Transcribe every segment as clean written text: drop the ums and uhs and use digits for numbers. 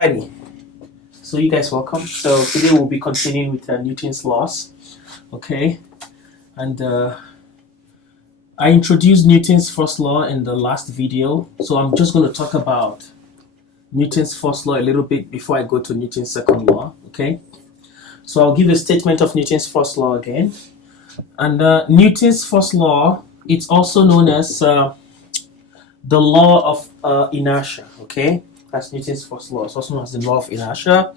Alrighty, so you guys welcome. So today we'll be continuing with Newton's laws, okay? And I introduced Newton's first law in the last video, so I'm just going to talk about Newton's first law a little bit before I go to Newton's second law, okay? So I'll give a statement of Newton's first law again. And Newton's first law, it's also known as the law of inertia, okay? That's Newton's first law. It's also known as the law of inertia.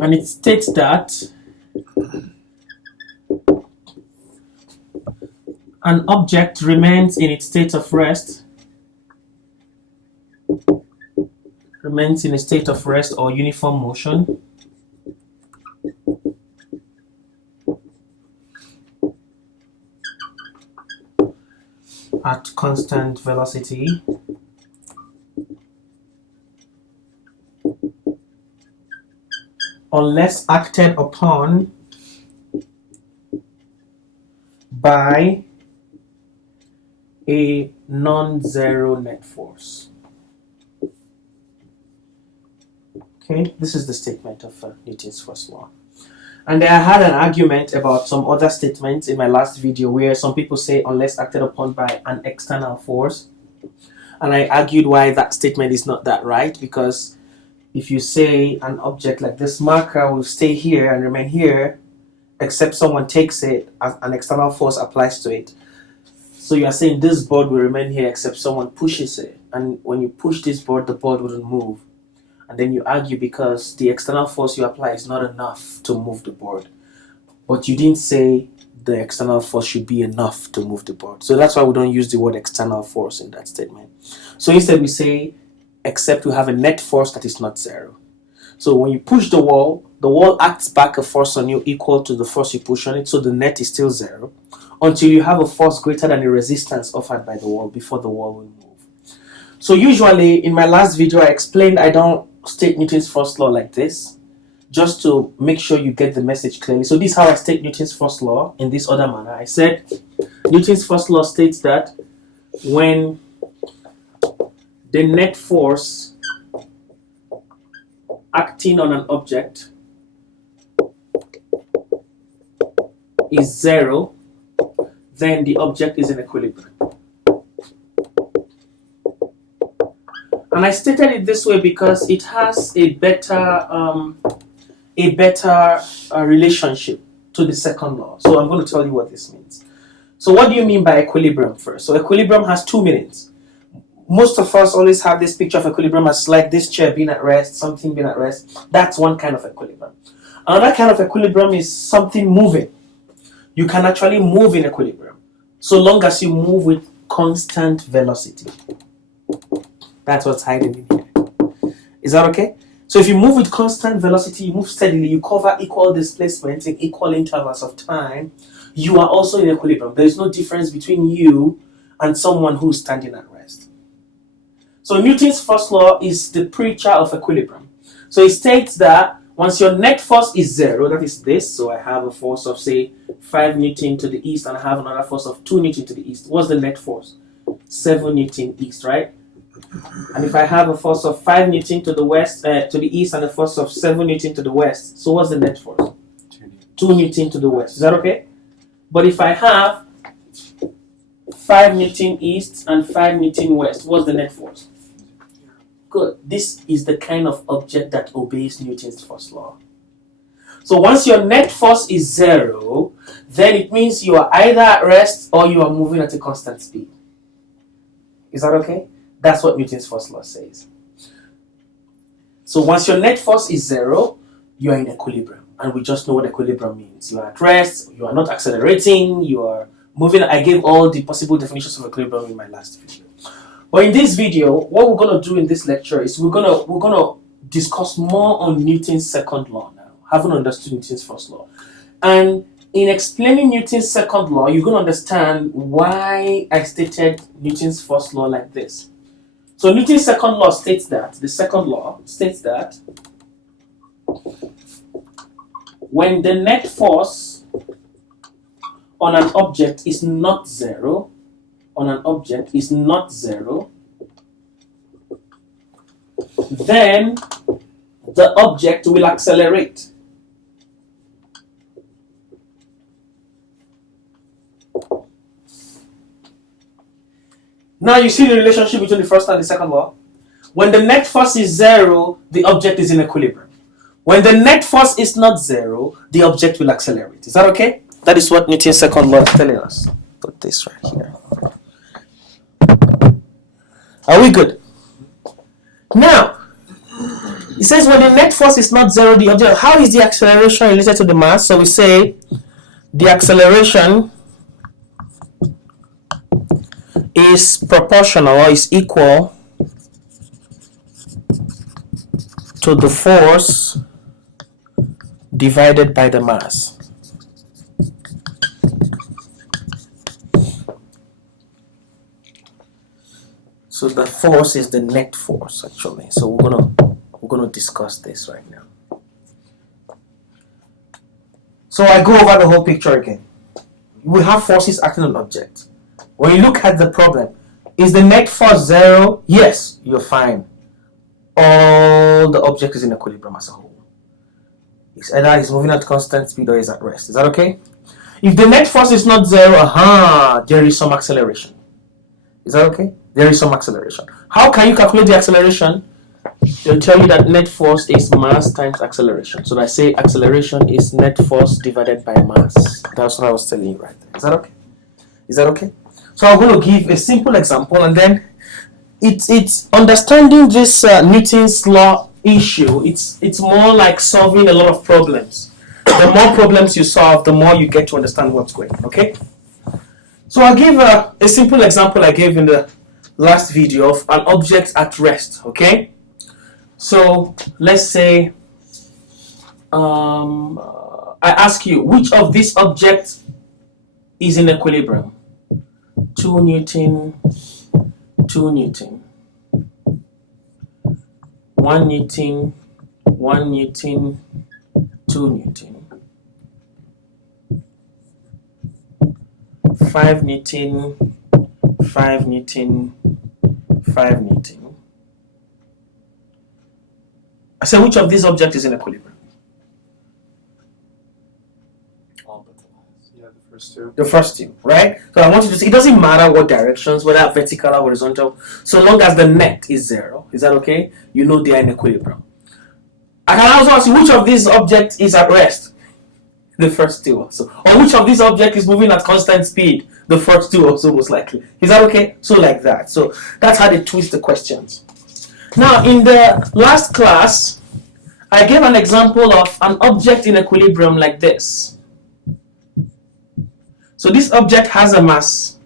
And it states that an object remains in its state of rest, or uniform motion at constant velocity unless acted upon by a non-zero net force. Okay, this is the statement of Newton's first law. And I had an argument about some other statements in my last video where some people say unless acted upon by an external force. And I argued why that statement is not that right, because if you say an object like this marker will stay here and remain here except someone takes it, an external force applies to it. So you are saying this board will remain here except someone pushes it. And when you push this board, the board wouldn't move. And then you argue because the external force you apply is not enough to move the board. But you didn't say the external force should be enough to move the board. So that's why we don't use the word external force in that statement. So instead we say except we have a net force that is not zero. So when you push the wall acts back a force on you equal to the force you push on it, so the net is still zero until you have a force greater than the resistance offered by the wall before the wall will move. So usually in my last video I explained I don't state Newton's first law like this, just to make sure you get the message clearly. So this is how I state Newton's first law in this other manner. I said Newton's first law states that when the net force acting on an object is zero, then the object is in equilibrium. And I stated it this way because it has a better relationship to the second law. So I'm going to tell you what this means. So what do you mean by equilibrium first? So equilibrium has two meanings. Most of us always have this picture of equilibrium as like this chair being at rest, something being at rest. That's one kind of equilibrium. Another kind of equilibrium is something moving. You can actually move in equilibrium so long as you move with constant velocity. That's what's hiding in here. Is that okay? So if you move with constant velocity, you move steadily, you cover equal displacements in equal intervals of time, you are also in equilibrium. There is no difference between you and someone who's standing at rest. So Newton's first law is the preacher of equilibrium. So it states that once your net force is zero, that is this, so I have a force of say 5 Newton to the east and I have another force of 2 Newton to the east. What's the net force? 7 Newton east, right? And if I have a force of 5 Newton to the west, to the east, and a force of 7 Newton to the west, so what's the net force? 2 Newton to the west. Is that okay? But if I have 5 Newton east and 5 Newton west, what's the net force? Good. This is the kind of object that obeys Newton's first law. So once your net force is zero, then it means you are either at rest or you are moving at a constant speed. Is that okay? That's what Newton's first law says. So once your net force is zero, you are in equilibrium. And we just know what equilibrium means. You are at rest, you are not accelerating, you are moving. I gave all the possible definitions of equilibrium in my last video. But in this video, what we're going to do in this lecture is we're gonna discuss more on Newton's second law now, having understood Newton's first law. And in explaining Newton's second law, you're going to understand why I stated Newton's first law like this. So Newton's second law states that, when the net force on an object is not zero, then the object will accelerate. Now you see the relationship between the first and the second law. When the net force is 0, the object is in equilibrium. When the net force is not 0, the object will accelerate. Is that okay? That is what Newton's second law is telling us. Put this right here. Are we good? Now, it says when the net force is not 0, the object, how is the acceleration related to the mass? So we say the acceleration is proportional or is equal to the force divided by the mass. So the force is the net force actually. So we're gonna discuss this right now. So I go over the whole picture again. We have forces acting on objects. When you look at the problem, is the net force 0? Yes, you're fine. All the object is in equilibrium as a whole. It's either it's moving at constant speed or is at rest. Is that okay? If the net force is not 0, there is some acceleration. Is that okay? There is some acceleration. How can you calculate the acceleration? They'll tell you that net force is mass times acceleration. So I say acceleration is net force divided by mass. That's what I was telling you right there. Is that okay? Is that okay? So I'm going to give a simple example, and then it's understanding this Newton's law issue. It's more like solving a lot of problems. The more problems you solve, the more you get to understand what's going on. Okay. So I'll give a simple example I gave in the last video of an object at rest. Okay. So let's say I ask you, which of these objects is in equilibrium? 2 Newton, 2 Newton, 1 Newton, 1 Newton, 2 Newton, 5 Newton, 5 Newton, 5 Newton. I said, which of these objects is in equilibrium? All but the last. Yeah, the first two. The first two, right? So I want you to see, it doesn't matter what directions, whether vertical or horizontal, so long as the net is 0. Is that okay? You know they are in equilibrium. I can also ask you, which of these objects is at rest? The first two also. Or which of these objects is moving at constant speed? The first two also, most likely. Is that okay? So like that. So that's how they twist the questions. Now, in the last class, I gave an example of an object in equilibrium like this. So this object has a mass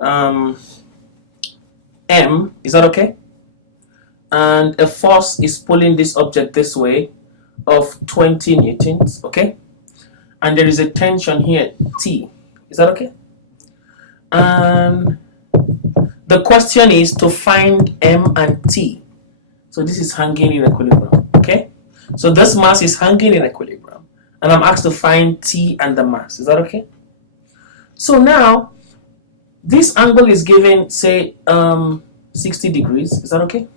m, is that okay? And a force is pulling this object this way of 20 newtons, okay? And there is a tension here, T, is that okay? And the question is to find M and T. So this is hanging in equilibrium, okay? So this mass is hanging in equilibrium, and I'm asked to find T and the mass, is that okay? So now, this angle is given, say, 60 degrees, is that okay?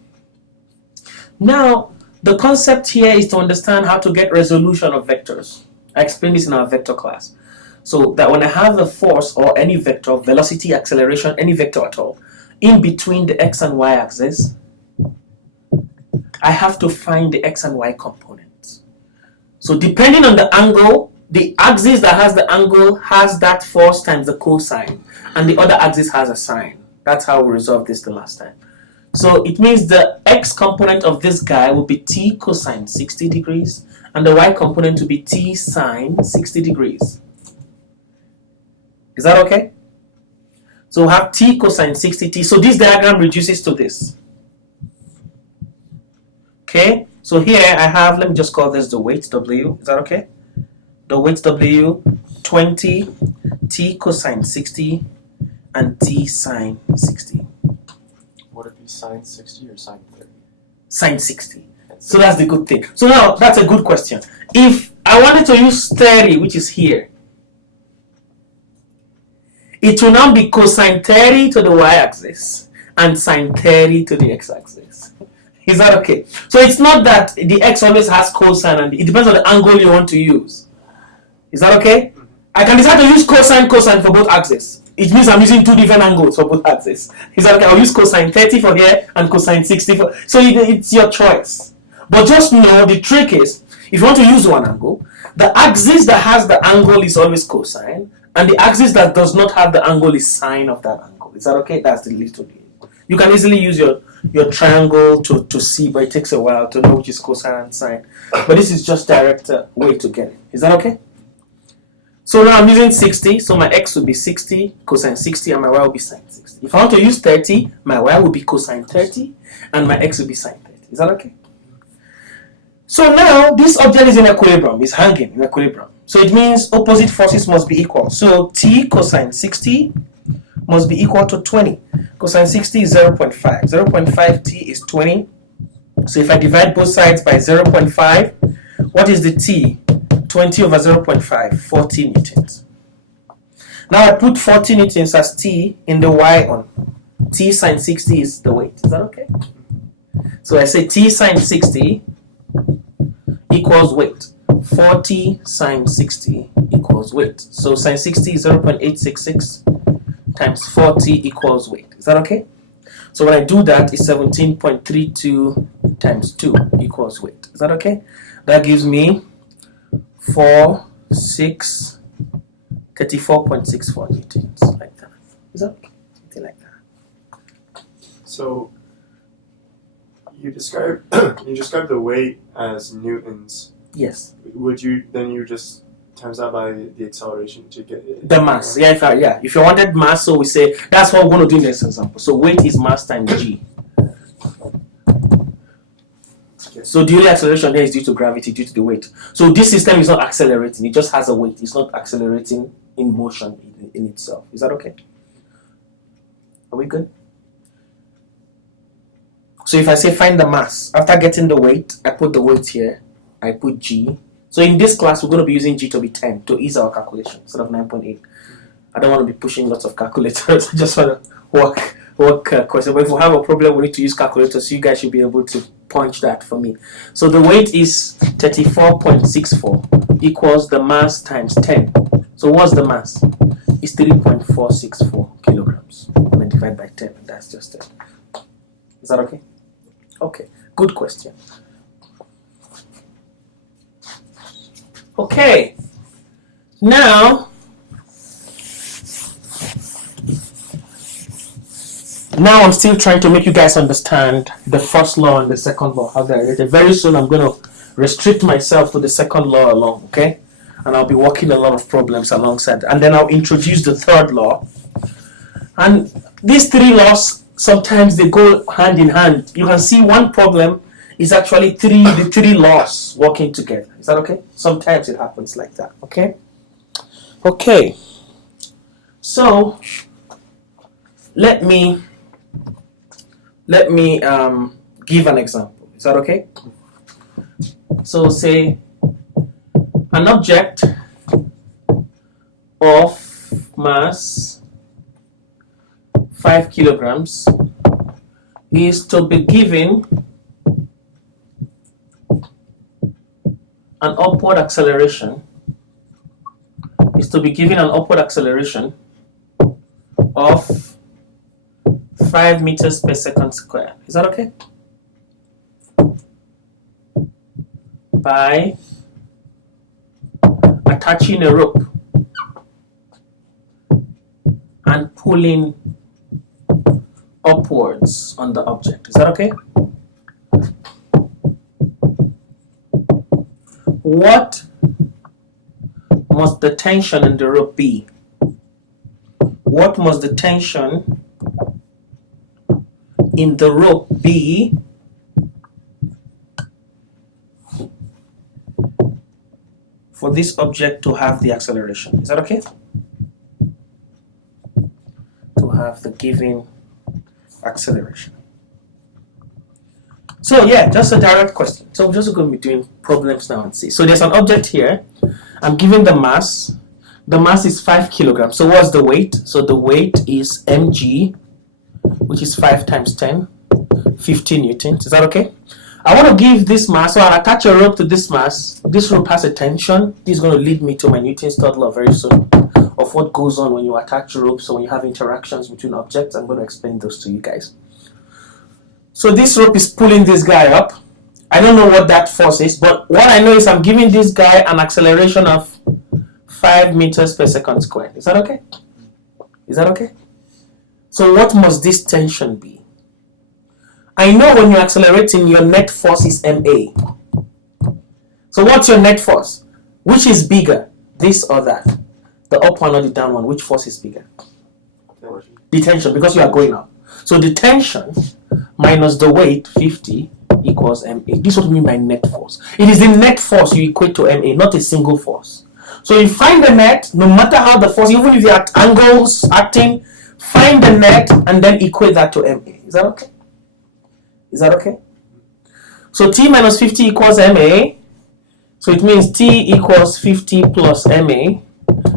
Now, the concept here is to understand how to get resolution of vectors. I explained this in our vector class. So that when I have a force or any vector, velocity, acceleration, any vector at all, in between the x and y axis, I have to find the x and y components. So depending on the angle, the axis that has the angle has that force times the cosine, and the other axis has a sine. That's how we resolved this the last time. So it means the x component of this guy will be t cosine 60 degrees, and the y component will be t sine 60 degrees. Is that okay? So we have t cosine 60t. So this diagram reduces to this. Okay? So here I have, let me just call this the weight W. Is that okay? The weight W, 20, t cosine 60, and t sine 60. Would it be sine 60 or sine 30? Sine 60. So that's the good thing. So now, that's a good question. If I wanted to use 30, which is here, it will now be cosine 30 to the y-axis and sine 30 to the x-axis. Is that okay? So it's not that the x always has cosine, and it depends on the angle you want to use. Is that okay? I can decide to use cosine for both axes. It means I'm using two different angles for both axes. Is that okay? I'll use cosine 30 for here and cosine 60 for. So it's your choice. But just know the trick is, if you want to use one angle, the axis that has the angle is always cosine, and the axis that does not have the angle is sine of that angle. Is that okay? That's the little bit. You can easily use your triangle to see, but it takes a while to know which is cosine and sine. But this is just direct way to get it. Is that okay? So now I'm using 60, so my x will be 60, cosine 60, and my y will be sine 60. If I want to use 30, my y will be cosine 30, and my x will be sine 30. Is that okay? So now this object is in equilibrium, it's hanging in equilibrium. So it means opposite forces must be equal. So t cosine 60 must be equal to 20. Cosine 60 is 0.5. 0.5 t is 20. So if I divide both sides by 0.5, what is the t? 20 over 0.5, 40 newtons. Now I put 40 newtons as t in the y on. T sine 60 is the weight. Is that okay? So I say t sine 60 equals weight. 40 sine 60 equals weight. So sine 60 is 0.866 times 40 equals weight. Is that okay? So when I do that, it's 17.32 times 2 equals weight. Is that okay? That gives me 34.64 newtons, like that. Is that okay? Something like that. So you describe the weight as newtons. Yes. Would you just times that by the acceleration to get it? The mass. Yeah, if you wanted mass, so we say that's what we're going to do in this example. So weight is mass times g. So the only acceleration there is due to gravity, due to the weight. So this system is not accelerating, it just has a weight. It's not accelerating in motion in itself. Is that okay? Are we good? So if I say find the mass, after getting the weight, I put the weight here, I put g. So in this class, we're going to be using g to be 10 to ease our calculation instead of 9.8. I don't want to be pushing lots of calculators. I just want to work question. But if we have a problem, we need to use calculators, so you guys should be able to punch that for me. So the weight is 34.64 equals the mass times 10. So what's the mass? It's 3.464 kilograms. I'm going to divide by 10. That's just it. Is that okay? Okay. Good question. Okay. Now I'm still trying to make you guys understand the first law and the second law, how they're related. Very soon I'm going to restrict myself to the second law alone, okay? And I'll be working a lot of problems alongside. And then I'll introduce the third law. And these three laws, sometimes they go hand in hand. You can see one problem is actually the three laws working together. Is that okay? Sometimes it happens like that, okay? Okay. So, let me give an example. Is that okay? So say an object of mass 5 kilograms is to be given an upward acceleration of 5 meters per second square. Is that okay? By attaching a rope and pulling upwards on the object. Is that okay? What must the tension in the rope be? What must the tension in the rope be for this object to have the acceleration? Is that okay? To have the given acceleration. So yeah, just a direct question. So I'm just going to be doing problems now and see. So there's an object here. I'm given the mass. The mass is 5 kilograms. So what's the weight? So the weight is mg, which is 5 times 10. 50 newtons. Is that okay? I want to give this mass, so I'll attach a rope to this mass. This rope has a tension. This is going to lead me to my Newton's third law very soon of what goes on when you attach ropes or when you have interactions between objects. I'm going to explain those to you guys. So this rope is pulling this guy up. I don't know what that force is, but what I know is I'm giving this guy an acceleration of 5 meters per second squared. Is that okay? Is that okay? So what must this tension be? I know when you're accelerating, your net force is ma. So what's your net force? Which is bigger, this or that? The up one or the down one? Which force is bigger? The tension, because you are going up. So the tension minus the weight, 50, equals ma. This is what we mean by net force. It is the net force you equate to ma, not a single force. So you find the net, no matter how the force, even if you're at angles acting, find the net and then equate that to ma. Is that okay? Is that okay? So T minus 50 equals ma. So it means T equals 50 plus ma,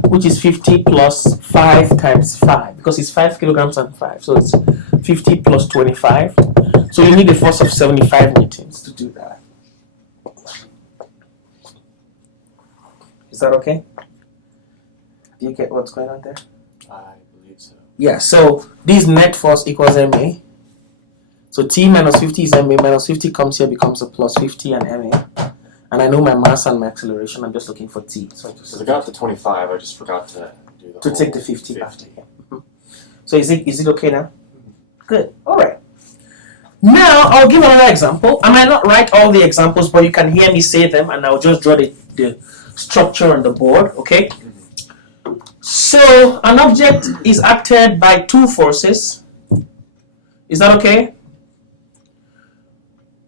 which is 50 plus 5 times 5, because it's 5 kilograms and 5. So it's 50 plus 25. So you need a force of 75 newtons to do that. Is that okay? Do you get what's going on there? I believe so. Yeah, so this net force equals ma. So T minus 50 is ma, minus 50 comes here, becomes a plus 50 and ma. And I know my mass and my acceleration, I'm just looking for T. So I got to 25, I just forgot to do the take the 50 back to here. So is it okay now? Good, alright. Now I'll give another example. I might not write all the examples, but you can hear me say them and I'll just draw the structure on the board, okay? So an object is acted by two forces. Is that okay?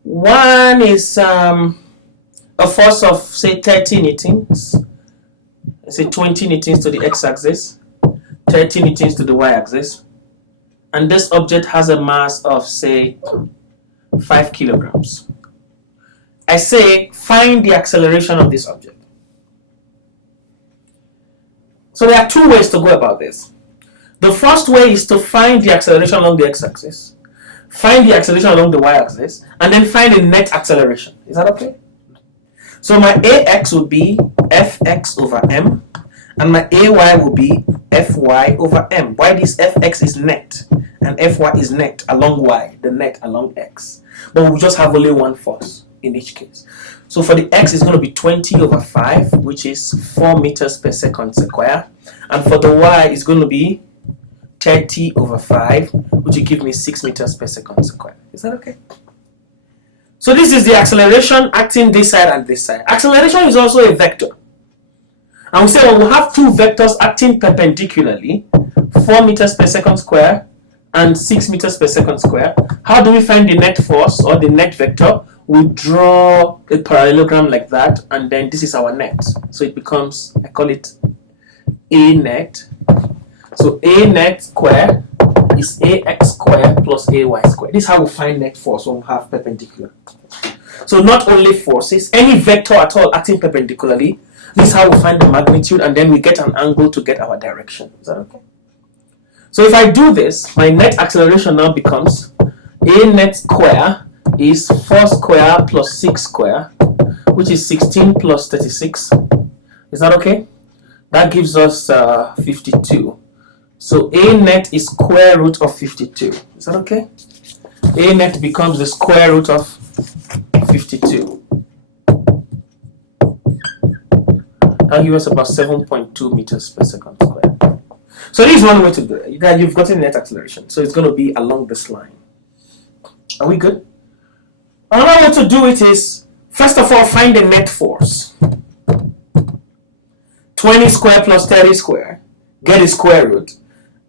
One is a force of, say, 30 newtons. Say 20 newtons to the x-axis, 30 newtons to the y-axis. And this object has a mass of, say, 5 kilograms. I say, find the acceleration of this object. So there are two ways to go about this. The first way is to find the acceleration along the x-axis, find the acceleration along the y-axis, and then find the net acceleration. Is that okay? So my ax would be fx over m, and my ay will be fy over m. Why this fx is net and fy is net along y, the net along x. But we just have only one force in each case. So for the x is going to be 20 over 5, which is 4 meters per second square. And for the y is going to be 30 over 5, which will give me 6 meters per second square. Is that okay? So this is the acceleration acting this side and this side. Acceleration is also a vector. And we say, well, we have two vectors acting perpendicularly, 4 meters per second square and 6 meters per second square. How do we find the net force or the net vector? We draw a parallelogram like that, and then this is our net. So it becomes, I call it A net. So A net square is AX square plus AY square. This is how we find net force when we have perpendicular. So not only forces, any vector at all acting perpendicularly, this is how we find the magnitude, and then we get an angle to get our direction. Is that okay? So if I do this, my net acceleration now becomes A net square is 4 square plus 6 square, which is 16 plus 36. Is that okay? That gives us 52. So A net is square root of 52. Is that okay? A net becomes the square root of 52. That'll give us about 7.2 meters per second square. So this is one way to do it. You've gotten net acceleration. So it's going to be along this line. Are we good? Another way to do it is, first of all, find the net force. 20 square plus 30 square. Get the square root.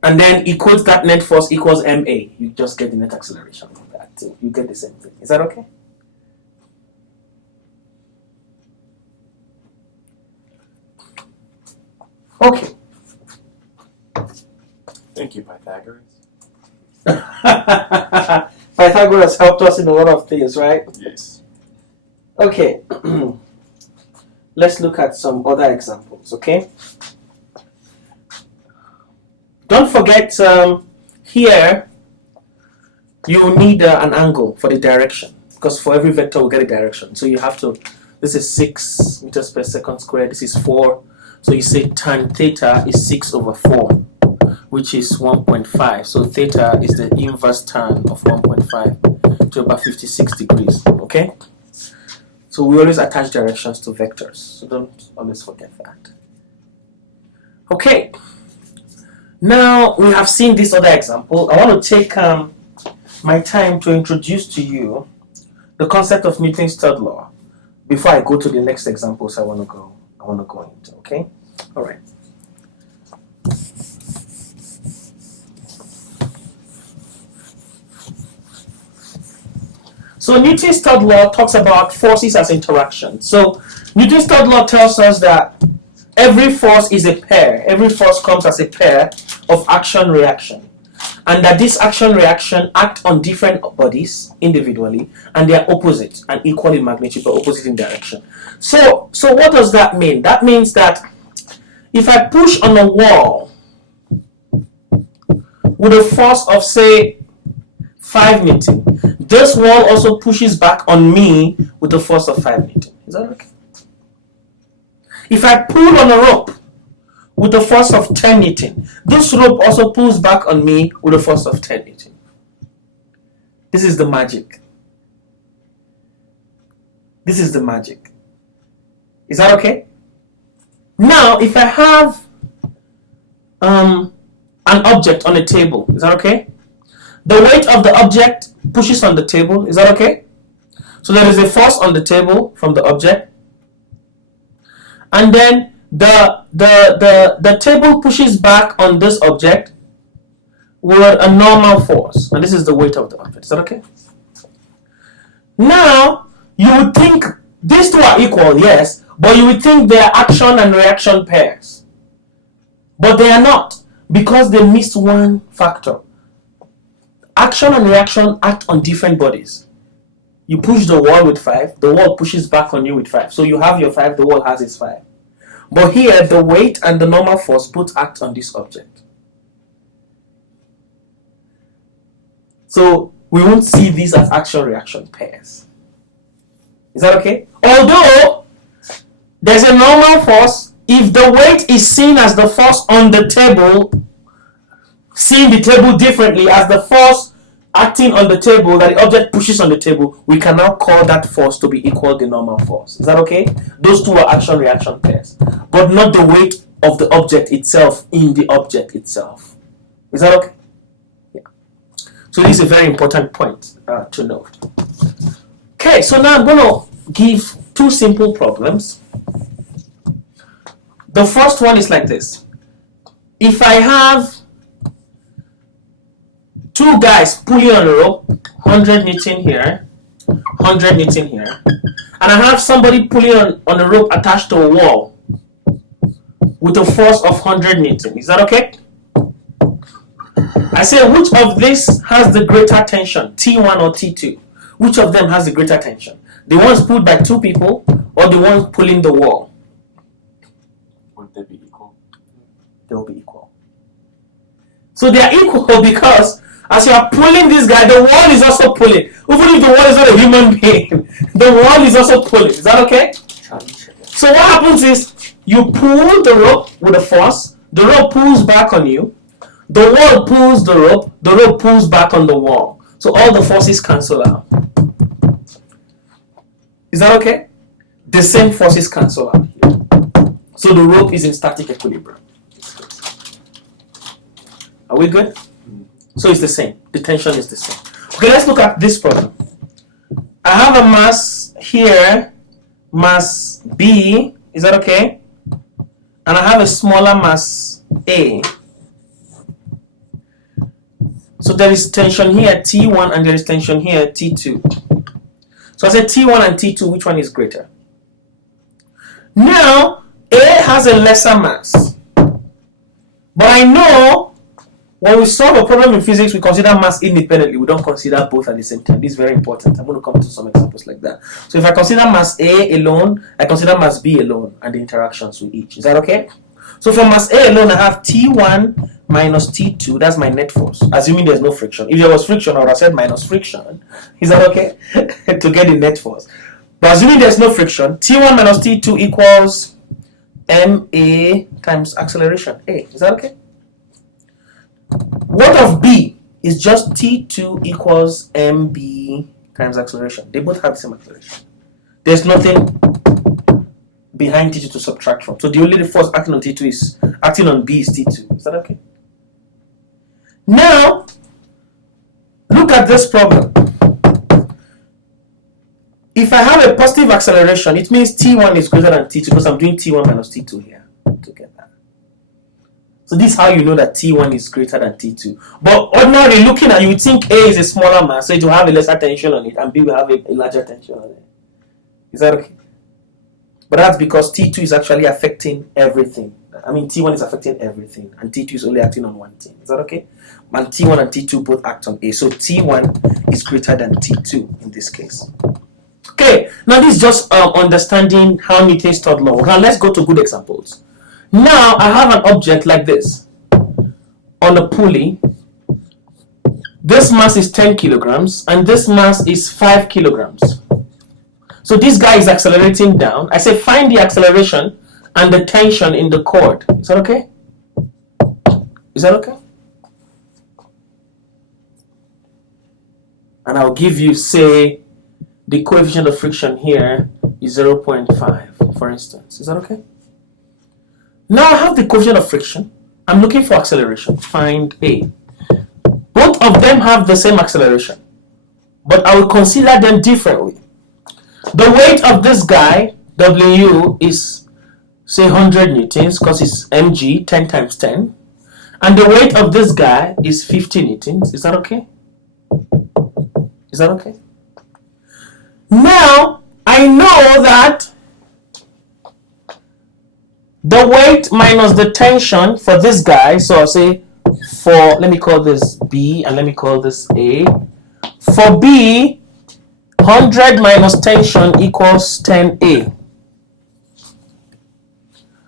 And then equate that net force equals ma. You just get the net acceleration from that. So you get the same thing. Is that okay? Okay. Thank you, Pythagoras. Pythagoras helped us in a lot of things, right? Yes. Okay. Let's look at some other examples, okay? Don't forget here, you need an angle for the direction, because for every vector we get a direction. So you have to, this is 6 meters per second squared, this is 4. So you say tan theta is 6 over 4, which is 1.5. So theta is the inverse tan of 1.5 to about 56 degrees. Okay? So we always attach directions to vectors. So don't always forget that. Okay. Now we have seen this other example. I want to take my time to introduce to you the concept of Newton's third law before I go to the next examples I want to go into. Okay? All right. So Newton's third law talks about forces as interactions. So Newton's third law tells us that every force is a pair. Every force comes as a pair of action-reaction. And that this action-reaction act on different bodies individually, and they are opposite and equal in magnitude but opposite in direction. So what does that mean? That means that if I push on a wall with a force of, say, 5 Newton, this wall also pushes back on me with a force of 5 Newton. Is that okay? If I pull on a rope with a force of 10 Newton, this rope also pulls back on me with a force of 10 Newton. This is the magic. This is the magic. Is that okay? Now, if I have an object on a table, is that okay? The weight of the object pushes on the table, is that okay? So there is a force on the table from the object, and then the table pushes back on this object with a normal force, and this is the weight of the object. Is that okay? Now you would think these two are equal, yes, but you would think they are action and reaction pairs, but they are not, because they missed one factor. Action and reaction act on different bodies. You push the wall with 5, the wall pushes back on you with 5. So you have your 5, the wall has its 5. But here, the weight and the normal force both act on this object. So we won't see these as action-reaction pairs. Is that okay? Although there's a normal force, if the weight is seen as the force on the table, seeing the table differently as the force acting on the table that the object pushes on the table, we can now call that force to be equal to the normal force. Is that okay? Those two are action-reaction pairs, but not the weight of the object itself in the object itself. Is that okay? Yeah. So this is a very important point to note. Okay, so now I'm going to give 2 simple problems. The first one is like this. If I have 2 guys pulling on a rope, 100 Newton here, 100 Newton here, and I have somebody pulling on a rope attached to a wall with a force of 100 Newton. Is that okay? I say, which of this has the greater tension, T1 or T2? Which of them has the greater tension? The ones pulled by 2 people or the ones pulling the wall? Would they be equal? They will be equal. So they are equal because as you are pulling this guy, the wall is also pulling. Even if the wall is not a human being, the wall is also pulling. Is that okay? So what happens is, you pull the rope with a force, the rope pulls back on you, the wall pulls the rope pulls back on the wall. So all the forces cancel out. Is that okay? The same forces cancel out here. So the rope is in static equilibrium. Are we good? So it's the same. The tension is the same. Okay, let's look at this problem. I have a mass here, mass B. Is that okay? And I have a smaller mass A. So there is tension here, T1, and there is tension here, T2. So I said T1 and T2, which one is greater? Now, A has a lesser mass. But I know when we solve a problem in physics, we consider mass independently. We don't consider both at the same time. This is very important. I'm going to come to some examples like that. So if I consider mass A alone, I consider mass B alone and the interactions with each. Is that okay? So for mass A alone, I have T1 minus T2. That's my net force, assuming there's no friction. If there was friction, I would have said minus friction. Is that okay? To get the net force. But assuming there's no friction, T1 minus T2 equals MA times acceleration A. Is that okay? What of B is just T2 equals MB times acceleration. They both have the same acceleration. There's nothing behind T2 to subtract from. So the only force acting on T2 is acting on B is T2. Is that okay? Now, look at this problem. If I have a positive acceleration, it means T1 is greater than T2 because I'm doing T1 minus T2 here to get that. So this is how you know that T1 is greater than T2. But ordinarily looking at, you would think A is a smaller mass, so it will have a lesser tension on it, and B will have a larger tension on it. Is that okay? But that's because T2 is actually affecting everything. I mean, T1 is affecting everything, and T2 is only acting on one thing. Is that okay? And T1 and T2 both act on A. So T1 is greater than T2 in this case. Okay, now this is just understanding how Newton's third law. Now let's go to good examples. Now I have an object like this on a pulley. This mass is 10 kilograms, and this mass is 5 kilograms. So this guy is accelerating down. I say find the acceleration and the tension in the cord. Is that okay? Is that okay? And I'll give you, say, the coefficient of friction here is 0.5, for instance. Is that okay? Now I have the coefficient of friction. I'm looking for acceleration. Find A. Both of them have the same acceleration, but I will consider them differently. The weight of this guy, W, is, say, 100 newtons because it's mg, 10 times 10. And the weight of this guy is 50 newtons. Is that okay? Is that okay? Now, I know that the weight minus the tension for this guy, so I'll say for, let me call this B and let me call this A. For B, 100 minus tension equals 10A.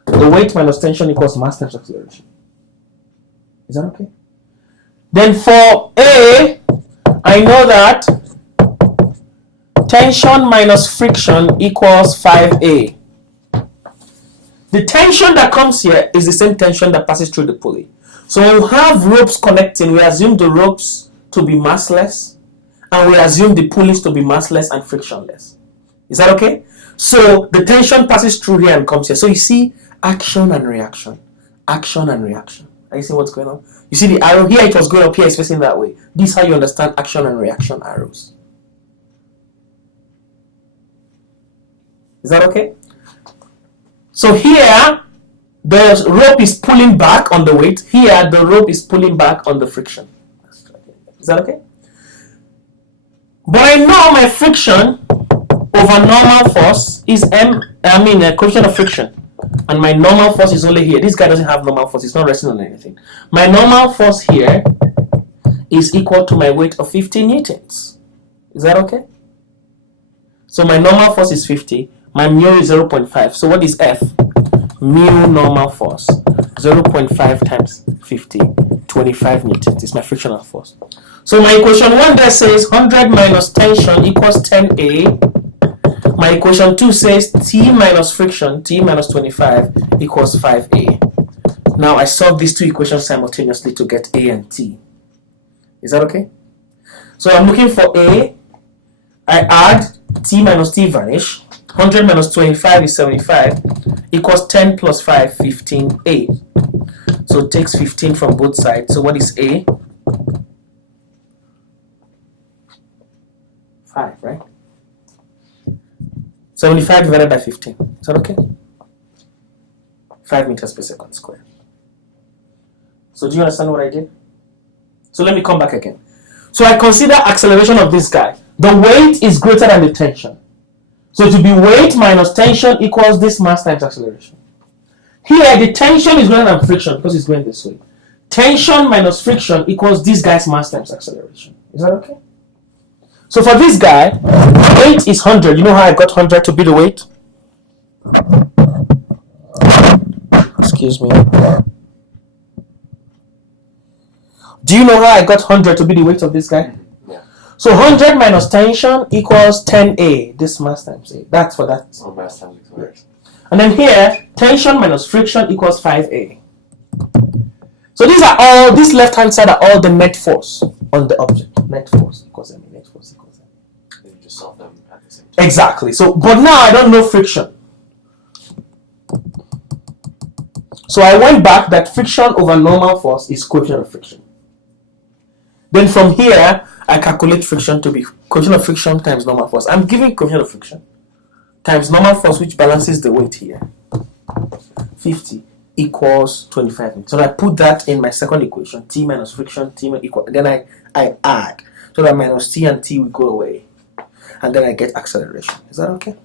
The weight minus tension equals mass times acceleration. Is that okay? Then for A, I know that tension minus friction equals 5A. The tension that comes here is the same tension that passes through the pulley. So when we have ropes connecting, we assume the ropes to be massless, and we assume the pulleys to be massless and frictionless. Is that okay? So the tension passes through here and comes here. So you see action and reaction. Action and reaction. Are you seeing what's going on? You see the arrow here, it was going up, here it's facing that way. This is how you understand action and reaction arrows. Is that okay? So here, the rope is pulling back on the weight. Here, the rope is pulling back on the friction. Is that okay? But I know my friction over normal force is coefficient of friction. And my normal force is only here. This guy doesn't have normal force. It's not resting on anything. My normal force here is equal to my weight of 50 newtons. Is that okay? So my normal force is 50. My mu is 0.5. So what is F? Mu normal force. 0.5 times 50. 25 newtons is my frictional force. So my equation 1 there says 100 minus tension equals 10A. My equation 2 says T minus friction, T minus 25 equals 5A. Now I solve these two equations simultaneously to get A and T. Is that okay? So I'm looking for A. I add T minus T vanish. 100 minus 25 is 75 equals 10 plus 5, 15A. So it takes 15 from both sides. So what is A? 5, right? 75 divided by 15. Is that okay? 5 meters per second squared. So do you understand what I did? So let me come back again. So I consider acceleration of this guy. The weight is greater than the tension. So to be weight minus tension equals this mass times acceleration. Here the tension is greater than friction because it's going this way. Tension minus friction equals this guy's mass times acceleration. Is that okay? So for this guy, weight is 100. You know how I got 100 to be the weight? Excuse Excuse me. Do you know how I got 100 to be the weight of this guy? Yeah. So 100 minus tension equals 10A. This mass times A. That's for that. Oh, mass times acceleration. And then here, tension minus friction equals 5A. So these are all, this left hand side are all the net force on the object. Net force equals M. Net force equals M. Then you just solve them at the same time. Exactly. So, but now I don't know friction. So I went back that friction over normal force is coefficient of friction. Then from here, I calculate friction to be coefficient of friction times normal force. I'm giving coefficient of friction times normal force, which balances the weight here. 50 equals 25. So I put that in my second equation. T minus friction, T equal. Then I add. So that minus T and T will go away. And then I get acceleration. Is that okay?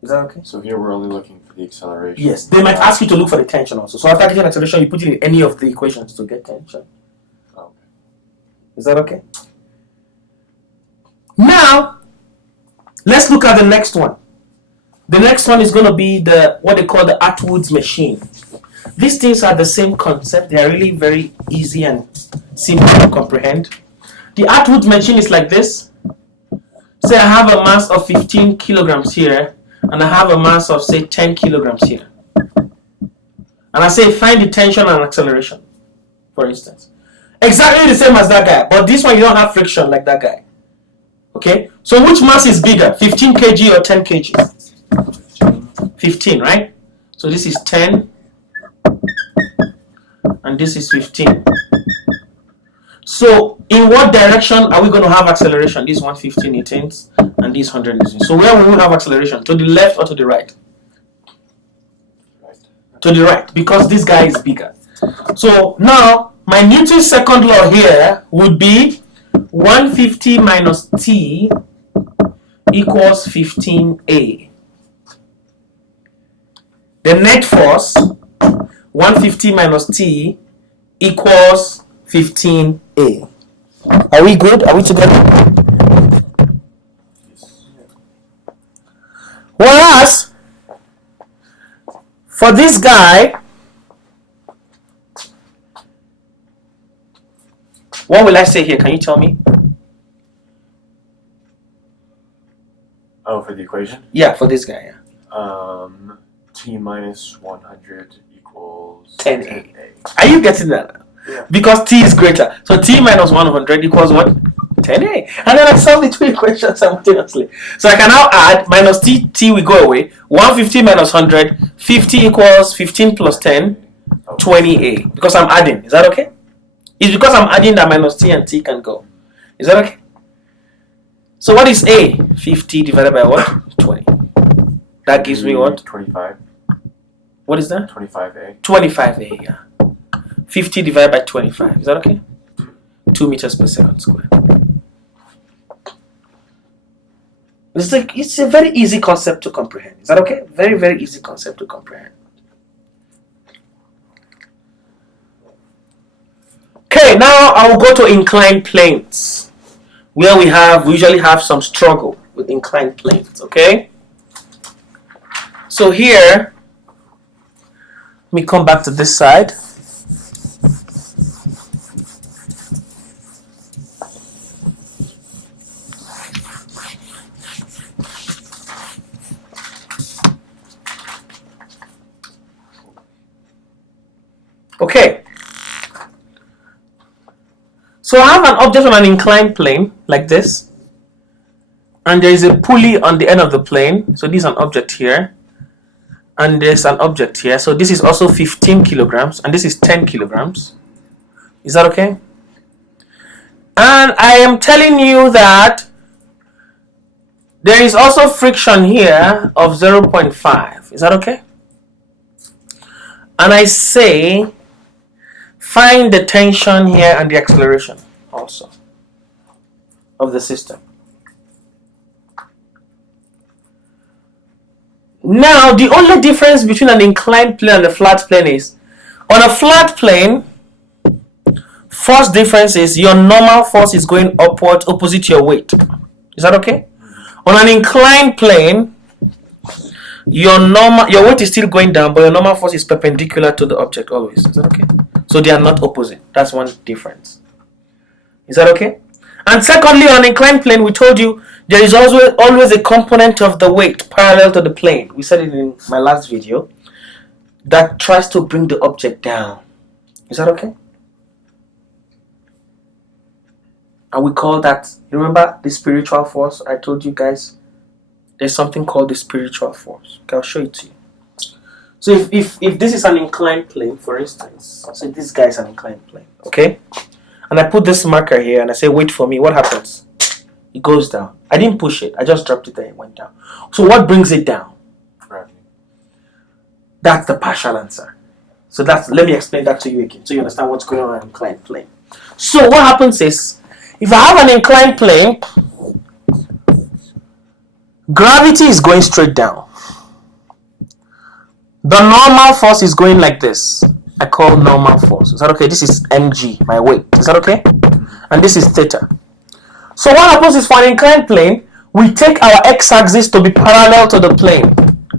Is that okay? So here we're only looking for the acceleration. Yes. They might ask you to look for the tension also. So after getting acceleration, you put it in any of the equations to get tension. Okay. Is that okay? Now, let's look at the next one. The next one is going to be what they call the Atwoods Machine. These things are the same concept. They are really very easy and simple to comprehend. The Atwoods Machine is like this. Say I have a mass of 15 kilograms here, and I have a mass of, say, 10 kilograms here. And I say find the tension and acceleration, for instance. Exactly the same as that guy, but this one you don't have friction like that guy. Okay? So which mass is bigger, 15 kg or 10 kg? 15, right? So this is 10, and this is 15. So in what direction are we going to have acceleration? This 115 newtons and this 100 newtons. So where will we have acceleration? To the left or to the right? Right. To the right, because this guy is bigger. So now my Newton's second law here would be 150 minus T equals 15A. The net force 150 minus T equals 15A. Are we good? Are we together? Whereas for this guy, what will I say here? Can you tell me? Oh, for the equation? Yeah, for this guy, yeah. T minus 100 equals 10A. Are you getting that? Yeah. Because T is greater. So T minus 100 equals what? 10A. And then I solve the two equations simultaneously. So I can now add minus T will go away. 150 minus 100, 50 equals 15 plus 10, 20A. Because I'm adding. Is that okay? It's because I'm adding that minus T and T can go. Is that okay? So what is A? 50 divided by what? 20. That gives me what? 25. What is that? 25A. 25A, yeah. 50 divided by 25. Is that okay? 2 meters per second squared. It's a very easy concept to comprehend. Is that okay? Very, very easy concept to comprehend. Okay, now I will go to inclined planes, where we usually have some struggle with inclined planes. Okay. So here, let me come back to this side. Okay. So I have an object on an inclined plane like this, and there is a pulley on the end of the plane. So this is an object here, and there's an object here. So this is also 15 kilograms, and this is 10 kilograms. Is that okay? And I am telling you that there is also friction here of 0.5. Is that okay? And I say find the tension here and the acceleration also of the system. Now, the only difference between an inclined plane and a flat plane is, on a flat plane, first difference is your normal force is going upward opposite your weight. Is that okay? On an inclined plane, your weight is still going down, but your normal force is perpendicular to the object always. Is that okay? So they are not opposite. That's one difference. Is that okay? And secondly, on inclined plane, we told you there is always a component of the weight parallel to the plane. We said it in my last video, that tries to bring the object down. Is that okay? And we call that, remember the spiritual force I told you guys? There's something called the spiritual force. Okay, I'll show it to you. So if this is an inclined plane, for instance, so this guy is an inclined plane, okay? And I put this marker here and I say, wait for me, what happens? It goes down. I didn't push it, I just dropped it there, it went down. So what brings it down? Gravity. That's the partial answer. So let me explain that to you again, so you understand what's going on in an inclined plane. So what happens is, if I have an inclined plane, gravity is going straight down. The normal force is going like this. I call normal force. Is that okay? This is mg, my weight. Is that okay? And this is theta. So what happens is, for an inclined plane, we take our x-axis to be parallel to the plane,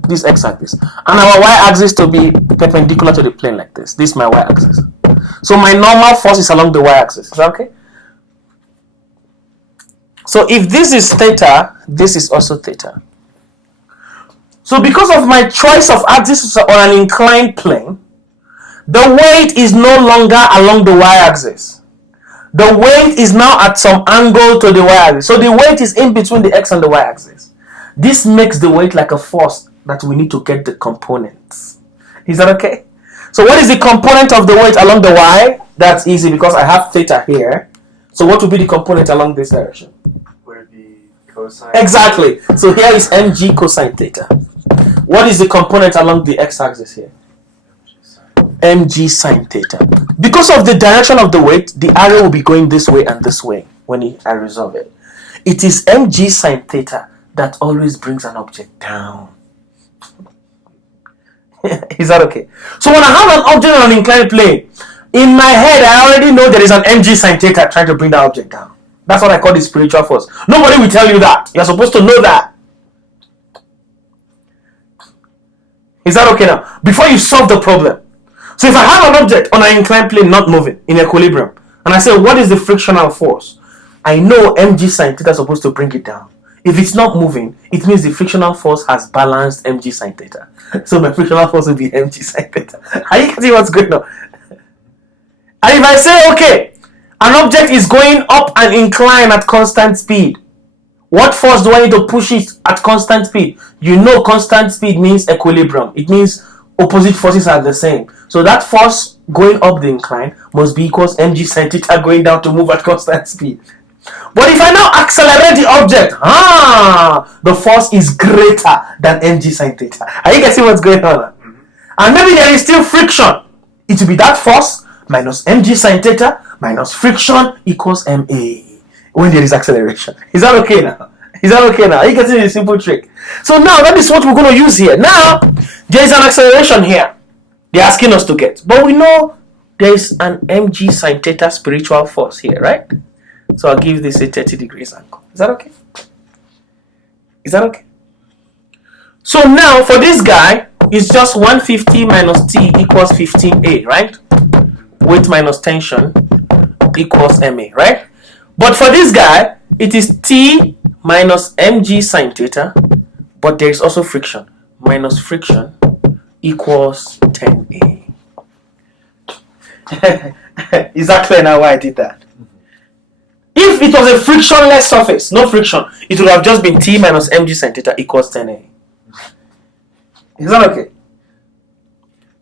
this x-axis, and our y-axis to be perpendicular to the plane like this. This is my y-axis. So my normal force is along the y-axis. Is that okay? So if this is theta, this is also theta. So because of my choice of axis on an inclined plane, the weight is no longer along the y-axis. The weight is now at some angle to the y-axis. So the weight is in between the x and the y-axis. This makes the weight like a force that we need to get the components. Is that okay? So what is the component of the weight along the y? That's easy because I have theta here. So what will be the component along this direction? Would it be cosine? Exactly. So here is mg cosine theta. What is the component along the x-axis here? Mg sine theta. Because of the direction of the weight, the arrow will be going this way and this way when I resolve it. It is mg sine theta that always brings an object down. Is that okay? So when I have an object on an inclined plane, in my head I already know there is an mg sine theta trying to bring that object down. That's what I call the spiritual force. Nobody will tell you that. You're supposed to know that. Is that okay now? Before you solve the problem. So if I have an object on an inclined plane not moving in equilibrium, and I say, what is the frictional force? I know mg sine theta is supposed to bring it down. If it's not moving, it means the frictional force has balanced mg sine theta. So my frictional force will be mg sine theta. Are you getting what's going on? And if I say, okay, an object is going up an incline at constant speed, what force do I need to push it at constant speed? You know constant speed means equilibrium. It means opposite forces are the same. So that force going up the incline must be equals mg sine theta going down to move at constant speed. But if I now accelerate the object, the force is greater than mg sine theta. Are you getting what's going on? Mm-hmm. And maybe there is still friction. It will be that force minus mg sine theta minus friction equals ma when there is acceleration. Is that okay now? Is that okay now? Are you getting the simple trick? So now that is what we're going to use here. Now there is an acceleration here they're asking us to get, but we know there is an mg sine theta spiritual force here, right? So I'll give this a 30 degrees angle. Is that okay? Is that okay? So now for this guy, it's just 150 minus t equals 15a, right? Weight minus tension equals ma, right? But for this guy, it is t minus mg sine theta, but there is also friction. Minus friction equals 10a. Is that clear now why I did that? If it was a frictionless surface, no friction, it would have just been t minus mg sine theta equals 10a. Is that okay?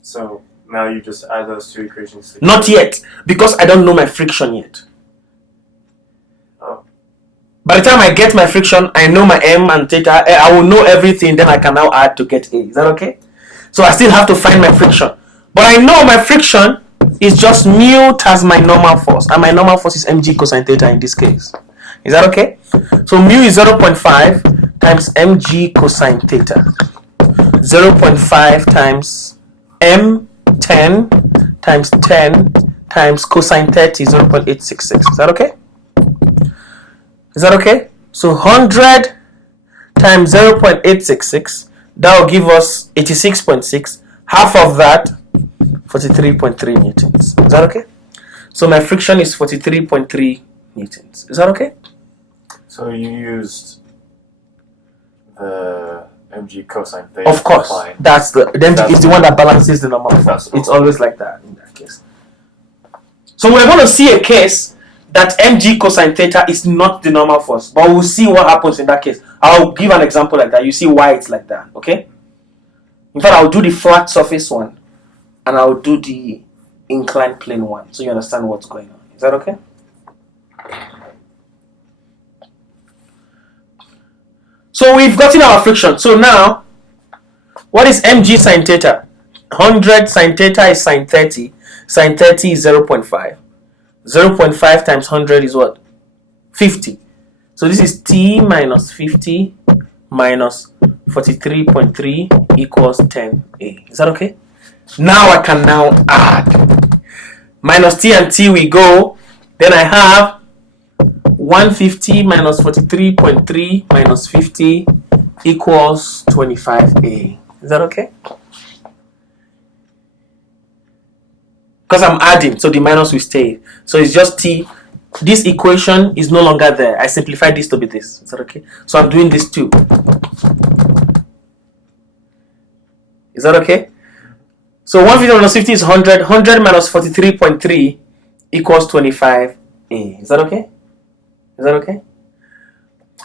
So now you just add those two equations together. Not yet, because I don't know my friction yet. Oh. By the time I get my friction, I know my m and theta, I will know everything, then I can now add to get a. Is that okay? So I still have to find my friction. But I know my friction is just mu times my normal force, and my normal force is mg cosine theta in this case. Is that okay? So mu is 0.5 times mg cosine theta. 0.5 times m10 times 10 times cosine 30 is 0.866. Is that okay? Is that okay? So 100 times 0.866 That will give us 86.6. Half of that, 43.3 newtons. Is that okay? So my friction is 43.3 newtons. Is that okay? So you used the mg cosine theta. Of course. That's the mg is the one that balances the normal force. It's always like that in that case. So we're going to see a case that mg cosine theta is not the normal force, but we'll see what happens in that case. I'll give an example like that. You see why it's like that, okay? In fact, I'll do the flat surface one, and I'll do the inclined plane one, so you understand what's going on. Is that okay? So we've gotten our friction. So now, what is mg sine theta? 100 sine theta is sine 30. Sine 30 is 0.5. 0.5 times 100 is what? 50. So this is t minus 50 minus 43.3 equals 10a. Is that okay? Now I can now add. Minus t and t we go. Then I have 150 minus 43.3 minus 50 equals 25a. Is that okay? Because I'm adding, so the minus will stay. So it's just t. This equation is no longer there. I simplified this to be this. Is that okay? So I'm doing this too. Is that okay? So 150 minus 50 is 100. 100 minus 43.3 equals 25a. Is that okay? Is that okay?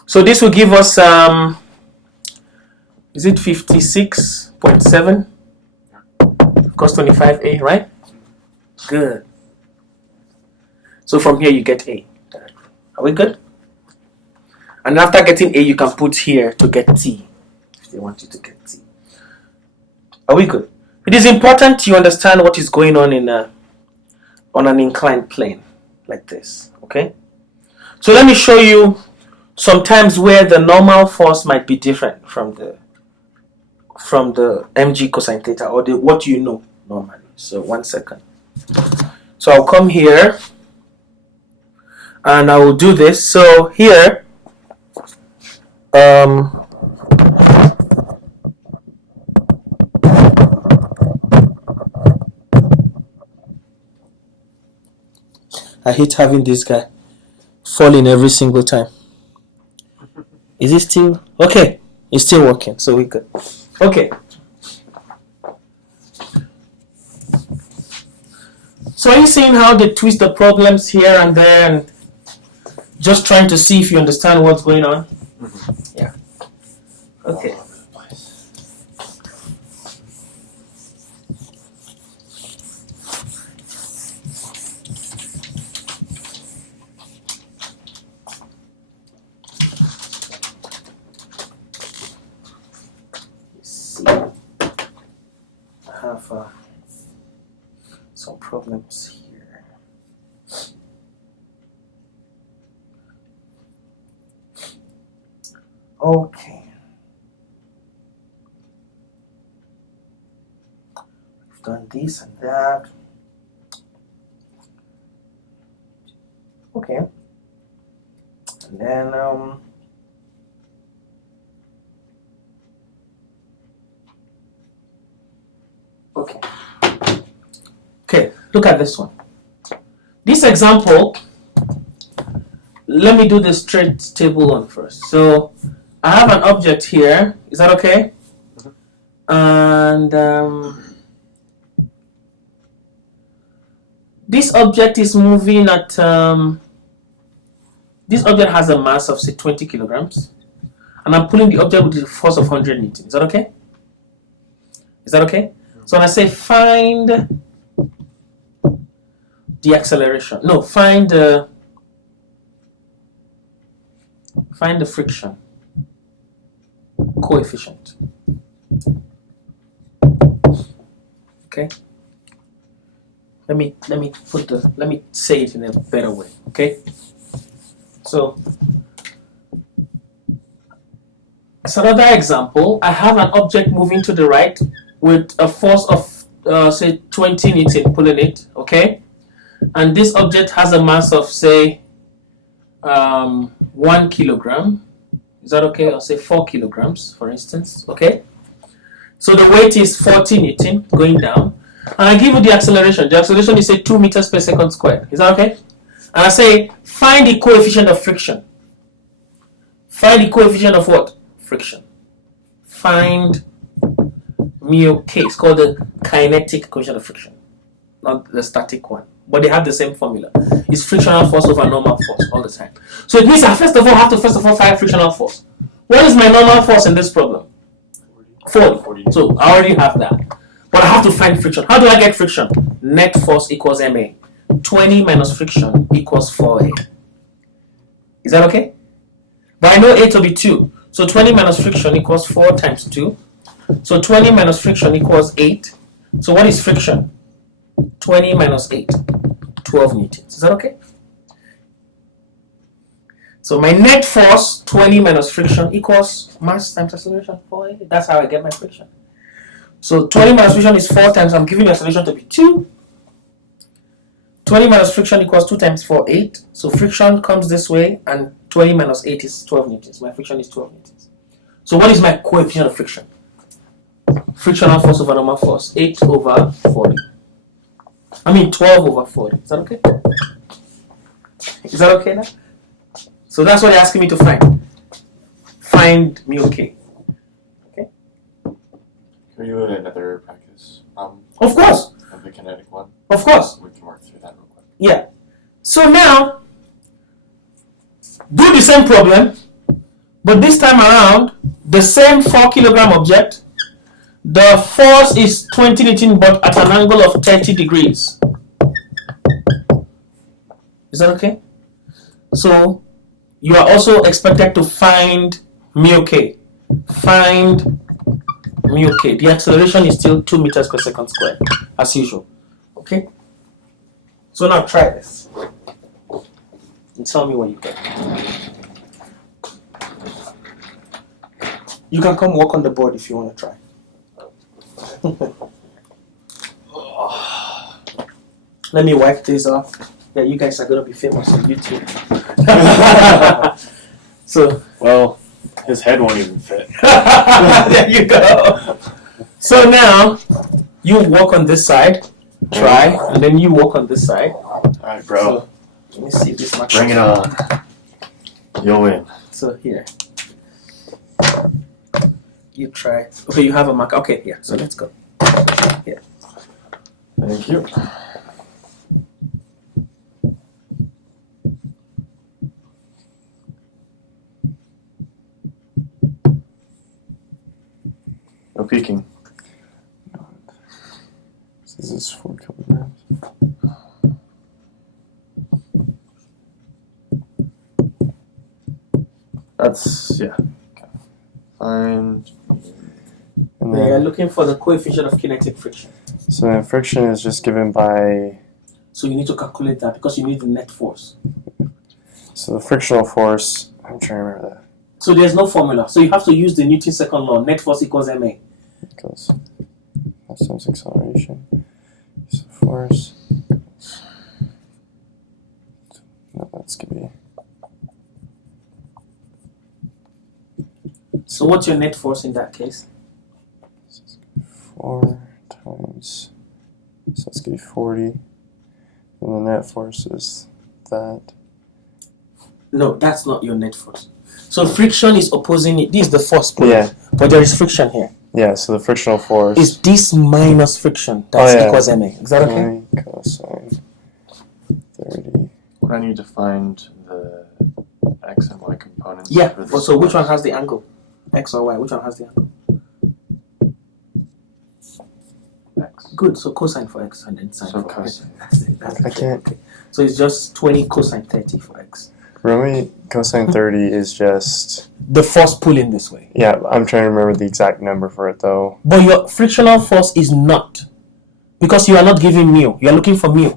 So this will give us, is it 56.7? Equals 25a, right? Good. So from here you get A. Are we good? And after getting A, you can put here to get T. If they want you to get T. Are we good? It is important you understand what is going on in on an inclined plane like this. Okay? So let me show you sometimes where the normal force might be different from the mg cosine theta, or the what you know normally. So 1 second. So I'll come here and I will do this. So here, I hate having this guy falling every single time. Is it still okay? It's still working, so we good. Okay. So are you seeing how they twist the problems here and there, and just trying to see if you understand what's going on? Mm-hmm. Yeah. Okay. Let's see. I have some problems here. Okay. We've done this and that. Okay. And then okay. Okay, look at this one. This example, let me do the straight table one first. So I have an object here. Is that okay? And this object is moving at this object has a mass of say 20 kilograms, and I'm pulling the object with the force of 100 newtons. Is that okay? Is that okay? So when I say find the acceleration, no, find the friction coefficient. Okay. Let me say it in a better way. Okay. So as another example, I have an object moving to the right with a force of say 20 newton pulling it. Okay. And this object has a mass of say 1 kilogram. Is that okay? I'll say 4 kilograms, for instance. Okay. So the weight is 40 Newton going down. And I give you the acceleration. The acceleration is say 2 meters per second squared. Is that okay? And I say find the coefficient of friction. Find the coefficient of what? Friction. Find mu k. It's called the kinetic coefficient of friction, not the static one. But they have the same formula. It's frictional force over normal force all the time. So it means I first of all have to find frictional force. What is my normal force in this problem? 40. So I already have that. But I have to find friction. How do I get friction? Net force equals ma. 20 minus friction equals 4a. Is that okay? But I know a to be 2. So 20 minus friction equals 4 times 2. So 20 minus friction equals 8. So what is friction? 20 minus 8. 12 newtons. Is that okay? So my net force, 20 minus friction, equals mass times acceleration, 4a. That's how I get my friction. So 20 minus friction is 4 times, I'm giving the acceleration to be 2. 20 minus friction equals 2 times 4, 8. So friction comes this way, and 20 minus 8 is 12 newtons. My friction is 12 newtons. So what is my coefficient of friction? Frictional force over normal force, 8 over 40. 12 over 40. Is that okay? Is that okay now? So that's what they're asking me to find. Find mu k. Okay? Can we do another practice? Of course. Of the kinetic one? Of course. We can work through that real quick. Yeah. So now, do the same problem, but this time around, the same 4 kilogram object, the force is 20 Newton, but at an angle of 30 degrees. Is that okay? So, you are also expected to find mu k. Find mu k. The acceleration is still 2 meters per second squared, as usual. Okay? So now try this. And tell me what you get. You can come walk on the board if you want to try. Let me wipe this off. Yeah, you guys are going to be famous on YouTube. So, well, his head won't even fit. there you go. So now, you walk on this side, try, and then you walk on this side. Alright, bro. So, let me see if this matches. Bring it on. You'll win. So here. You try. Okay, you have a marker. Okay, here. So let's go. Here. Thank you. No peeking. This is 4 kilograms. That's, yeah. Okay. Find. And They are looking for the coefficient of kinetic friction. So then friction is just given by. So you need to calculate that because you need the net force. So the frictional force, I'm trying to remember that. So there's no formula. So you have to use the Newton's second law. Net force equals ma. Because mass times acceleration. So force. No, that's gonna be. So what's your net force in that case? 4 times. So that's gonna be 40. And the net force is that. No, that's not your net force. So friction is opposing it. This is the force pulling. Yeah. But there is friction here. Yeah, so the frictional force is this minus friction. That's equals ma. Is that okay? Cosine 30. Would I need to find the x and y components? Yeah. So which one has the angle? X or y? Which one has the angle? X. Good. So cosine for x and then sine So for cosine. y. That's it. That's I can't. Okay. So it's just 20 cosine 30 for x. Really? Cosine 30 is just. The force pulling this way. Yeah, I'm trying to remember the exact number for it though. But your frictional force is not. Because you are not giving mu. You are looking for mu.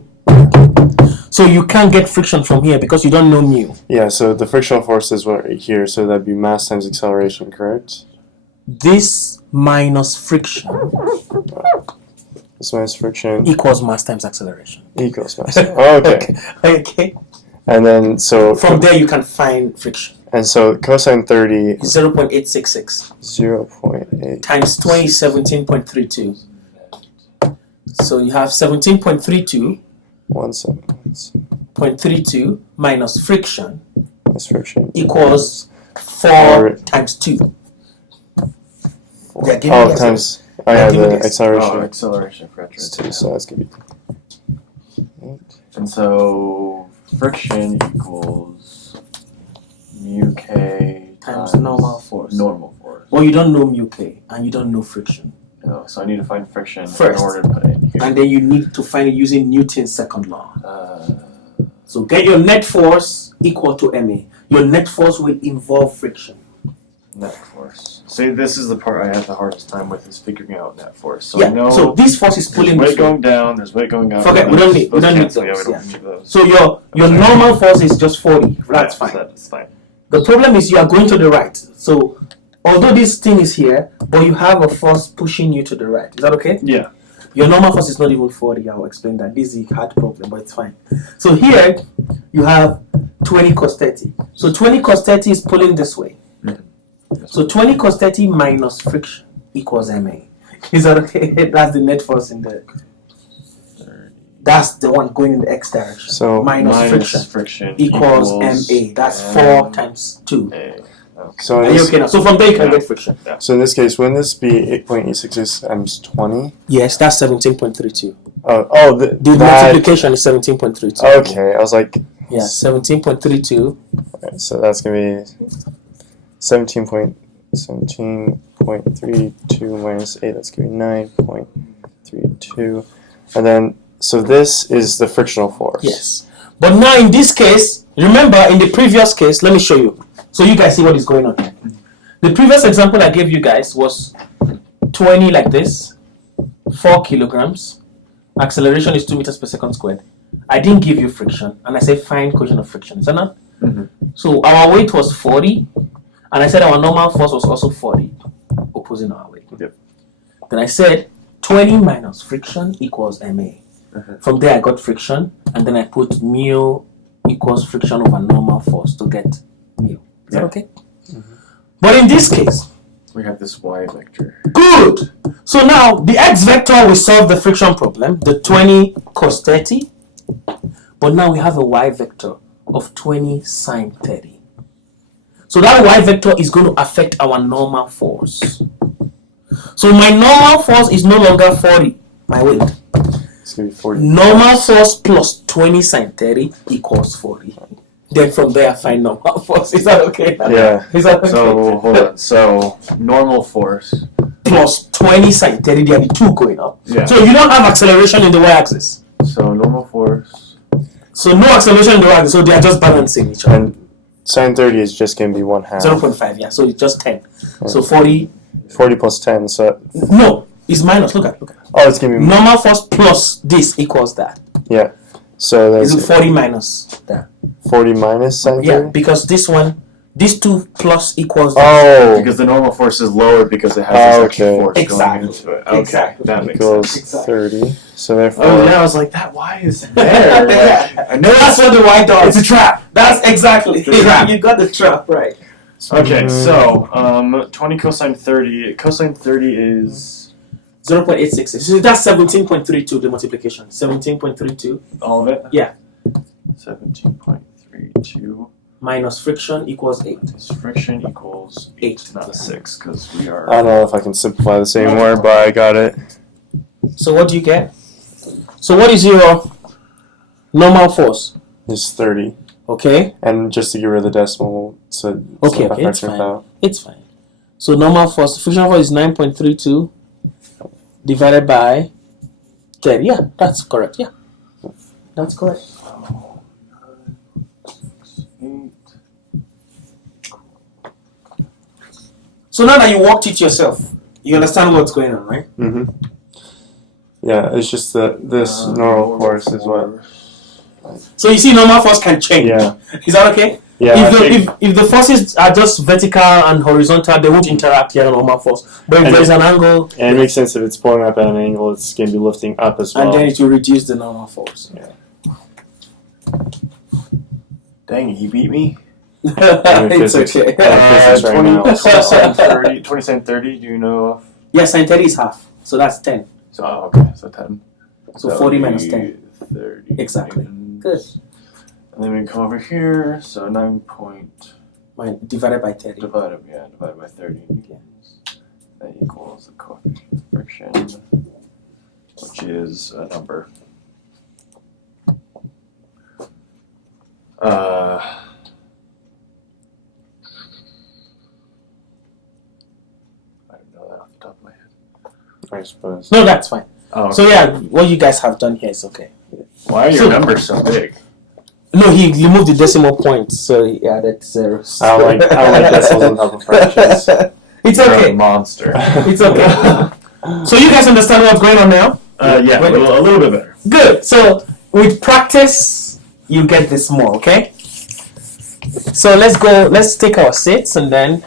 So you can't get friction from here because you don't know mu. Yeah, so the frictional force is right here, so that'd be mass times acceleration, correct? This minus friction This minus friction equals mass times acceleration. equals mass. Oh, okay. Okay. And then so From there you can find friction. And so cosine 30 is 0.866. 0.8 Times 20 is 17.32. So you have 17.32 0.32 minus friction equals 4 times 2. They're giving you times. Oh yeah, the acceleration. Oh, acceleration for It's 2, so that's gonna be 8. And so friction equals mu k times normal force. Normal force. Well, you don't know mu k and you don't know friction. No, so I need to find friction First, in order to put it in here. And then you need to find it using Newton's second law. So get your net force equal to ma. Your net force will involve friction. Net force. See, this is the part I have the hardest time with, is figuring out net force. So yeah. I know So this force is pulling there's this weight way. going down. There's weight going up. Forget. We don't need those. So your normal force is just 40. That's fine. That's fine. The problem is you are going to the right. So although this thing is here, but you have a force pushing you to the right. Is that okay? Yeah. Your normal force is not even 40. I'll explain that. This is a hard problem, but it's fine. So here you have 20 cos 30. So 20 cos 30 is pulling this way. So 20 cos 30 minus friction equals ma. Is that okay? That's the net force in there. That's the one going in the x direction. So minus friction equals ma. That's 4 times 2. So are you okay now? So from there you can get friction. Yeah. So in this case, wouldn't this be 8.86 times 20? Yes, that's 17.32. The multiplication is 17.32. Okay, I was like... Yeah, 17.32. Okay, so that's going to be 17.32 minus 8, that's going to be 9.32. And then, so this is the frictional force. Yes. But now in this case, remember in the previous case, let me show you. So you guys see what is going on here. The previous example I gave you guys was 20 like this, 4 kilograms. Acceleration is 2 meters per second squared. I didn't give you friction, and I said find coefficient of friction. Is that not? So our weight was 40, and I said our normal force was also 40, opposing our weight. Yep. Then I said 20 minus friction equals ma. From there I got friction, and then I put mu equals friction over normal force to get mu. Is that okay? But in this case, we have this y vector. Good! So now, the x vector will solve the friction problem, the 20 cos 30. But now we have a y vector of 20 sine 30. So that y vector is going to affect our normal force. So my normal force is no longer 40, my weight. It's going to be 40. Normal force plus 20 sine 30 equals 40. Then from there I find normal force. Is that okay? Yeah. Is that okay? So, hold on. So, normal force plus 20 sine 30, they are the two going up. Yeah. So you don't have acceleration in the y-axis. So normal force. So no acceleration in the y-axis, so they are just balancing each other. And sine 30 is just going to be 1/2. 0.5, yeah, so it's just 10. Yeah. So 40. 40 plus 10, so... No, it's minus, look at. Oh, it's going to be... Normal force plus this equals that. Yeah. So that's... Is it 40 minus that? 40 minus sine 30? Yeah, because this one, these two plus equals that. Oh! Because the normal force is lower because it has this extra force exactly. going into it. Okay, exactly. That makes sense. 30. So therefore... Oh yeah, I was like, that y is there. Yeah. I know that's what the y does. It's a trap. That's exactly. The trap. You got the trap right. Okay, so 20 cosine 30. Cosine 30 is 0.866. So that's 17.32. The multiplication. 17.32. all of it. Yeah. 17.32 minus friction equals 8. Friction equals 8, not 6, because we are. I don't know if I can simplify this anymore, but I got it. So what do you get? So what is your normal force? It's 30. Okay. And just to get rid of the decimal, so okay, it's fine. It's fine. So normal force, frictional force is 9.32 divided by 10. Yeah, that's correct. Yeah, that's correct. So now that you walked it yourself, you understand what's going on, right? Mm-hmm. Yeah, it's just that this normal force is what. So you see, normal force can change. Yeah. Is that okay? Yeah. If the forces are just vertical and horizontal, they won't interact here on normal force. But if there's an angle, and it makes sense if it's pulling up at an angle, it's going to be lifting up as well. And then it will reduce the normal force. Yeah. Dang it, he beat me. It's physics. okay. Physics right 20, now. 20 sine 30. 20 sine 30. Do you know? Yeah, sine 30 is half. So that's 10. So okay, so 10. So That 40 would minus be 10. 30. Exactly. newtons. Good. And then we come over here. So 9 point Divided by 30. divided by 30 newtons. That equals the coefficient of friction, which is a number. I don't know that off the top of my head. I suppose. No, that's fine. Oh, So yeah, what you guys have done here is okay. why are your numbers so big? No, he removed the decimal point, so he added zeros. I don't like decimals on top of fractions. It's You're okay. a monster. It's okay. So you guys understand what's going on now? Yeah, a little bit better. Good. So with practice, you get this more, okay? So let's take our seats and then.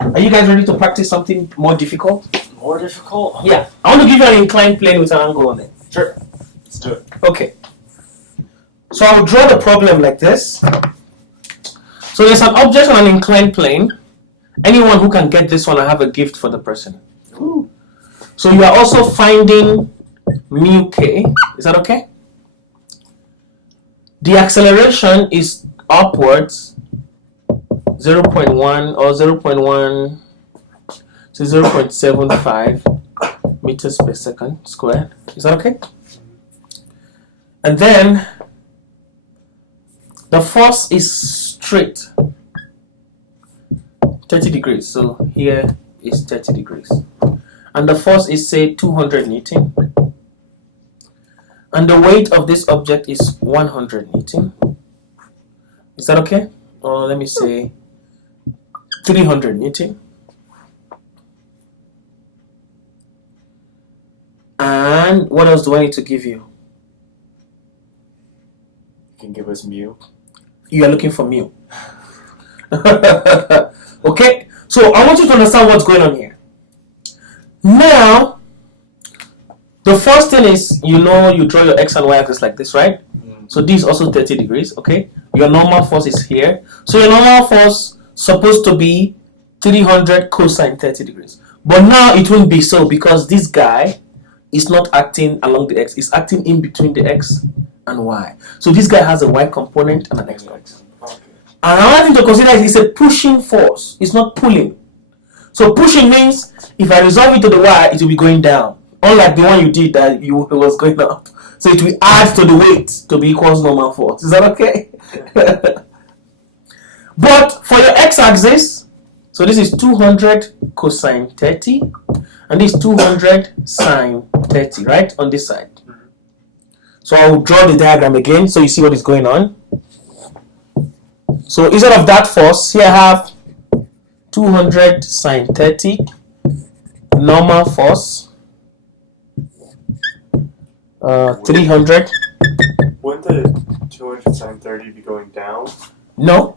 Are you guys ready to practice something more difficult? More difficult? Yeah. I want to give you an inclined plane with an angle on it. Sure. Let's do it. Okay. So I'll draw the problem like this. So there's an object on an inclined plane. Anyone who can get this one, I have a gift for the person. Ooh. So you are also finding mu k. Is that okay? The acceleration is upwards 0.1 or 0.1 to 0.75 meters per second squared. Is that okay? And then the force is straight 30 degrees. So here is 30 degrees. And the force is, say, 200 Newton. And the weight of this object is 100 Newton. Is that okay? Or let me say 300 Newton. And what else do I need to give you? You can give us mu. You are looking for mu. Okay? So I want you to understand what's going on here. Now, the first thing is, you draw your x and y axis like this, right? So this is also 30 degrees, okay? Your normal force is here. So your normal force supposed to be 300 cosine 30 degrees. But now it won't be so because this guy is not acting along the x. It's acting in between the x and y. So this guy has a y component and an x component. Okay. And another thing to consider is it's a pushing force. It's not pulling. So pushing means if I resolve it to the y, it will be going down. Unlike the one you did that it was going up. So it will add to the weight to be equals normal force. Is that okay? But for your x-axis, so this is 200 cosine 30, and this 200 sine 30, right? On this side. So I will draw the diagram again so you see what is going on. So instead of that force, here I have 200 sine 30, normal force, 300. Wouldn't the 200 sine 30 be going down? No.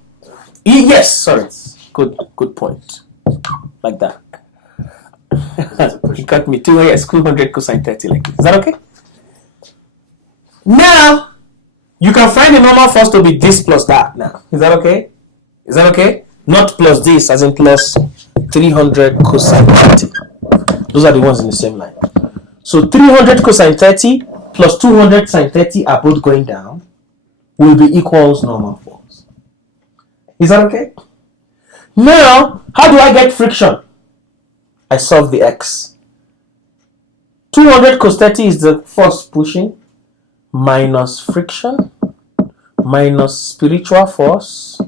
Yes, sorry. Good point. Like that. You got me 200 cosine 30 like this. Is that okay? Now, you can find the normal force to be this plus that now. Is that okay? Is that okay? Not plus this, as in plus 300 cosine 30. Those are the ones in the same line. So 300 cosine 30 plus 200 sine 30 are both going down will be equals normal force. Is that okay? Now, how do I get friction? I solve the x. 200 cos 30 is the force pushing minus friction minus spiritual force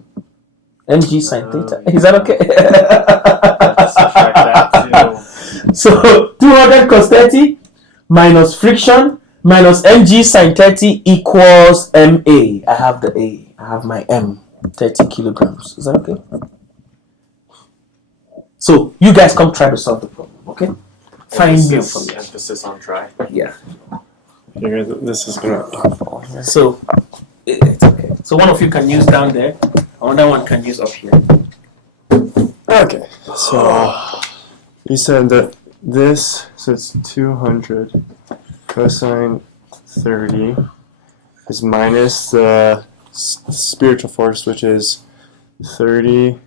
mg sine theta. Is that okay? Subtract that too. So 200 cos 30 minus friction minus mg sine 30 equals ma. I have the a. I have my m. 30 kilograms. Is that okay? So you guys come try to solve the problem, okay? Find mu from there. Emphasis on try. Yeah. This is gonna fall here. So it's okay. So one of you can use down there, another one can use up here. Okay, so you said that this, so it's 200 cosine 30 is minus the spiritual force, which is 30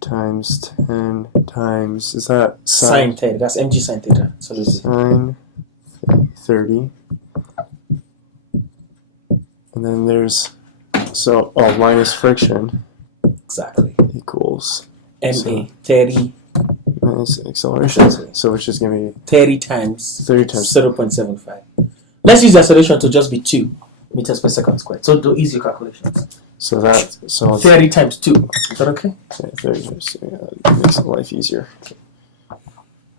times 10 times, is that Sine theta. That's mg sine theta. So sine 30. And then there's, minus friction exactly. equals MA 30 minus acceleration. So which is going to be 30 times 0.75. Let's use the acceleration to just be 2 meters per second squared. So do easy calculations. So it's 30 times 2. Is that okay? 30, so that makes life easier.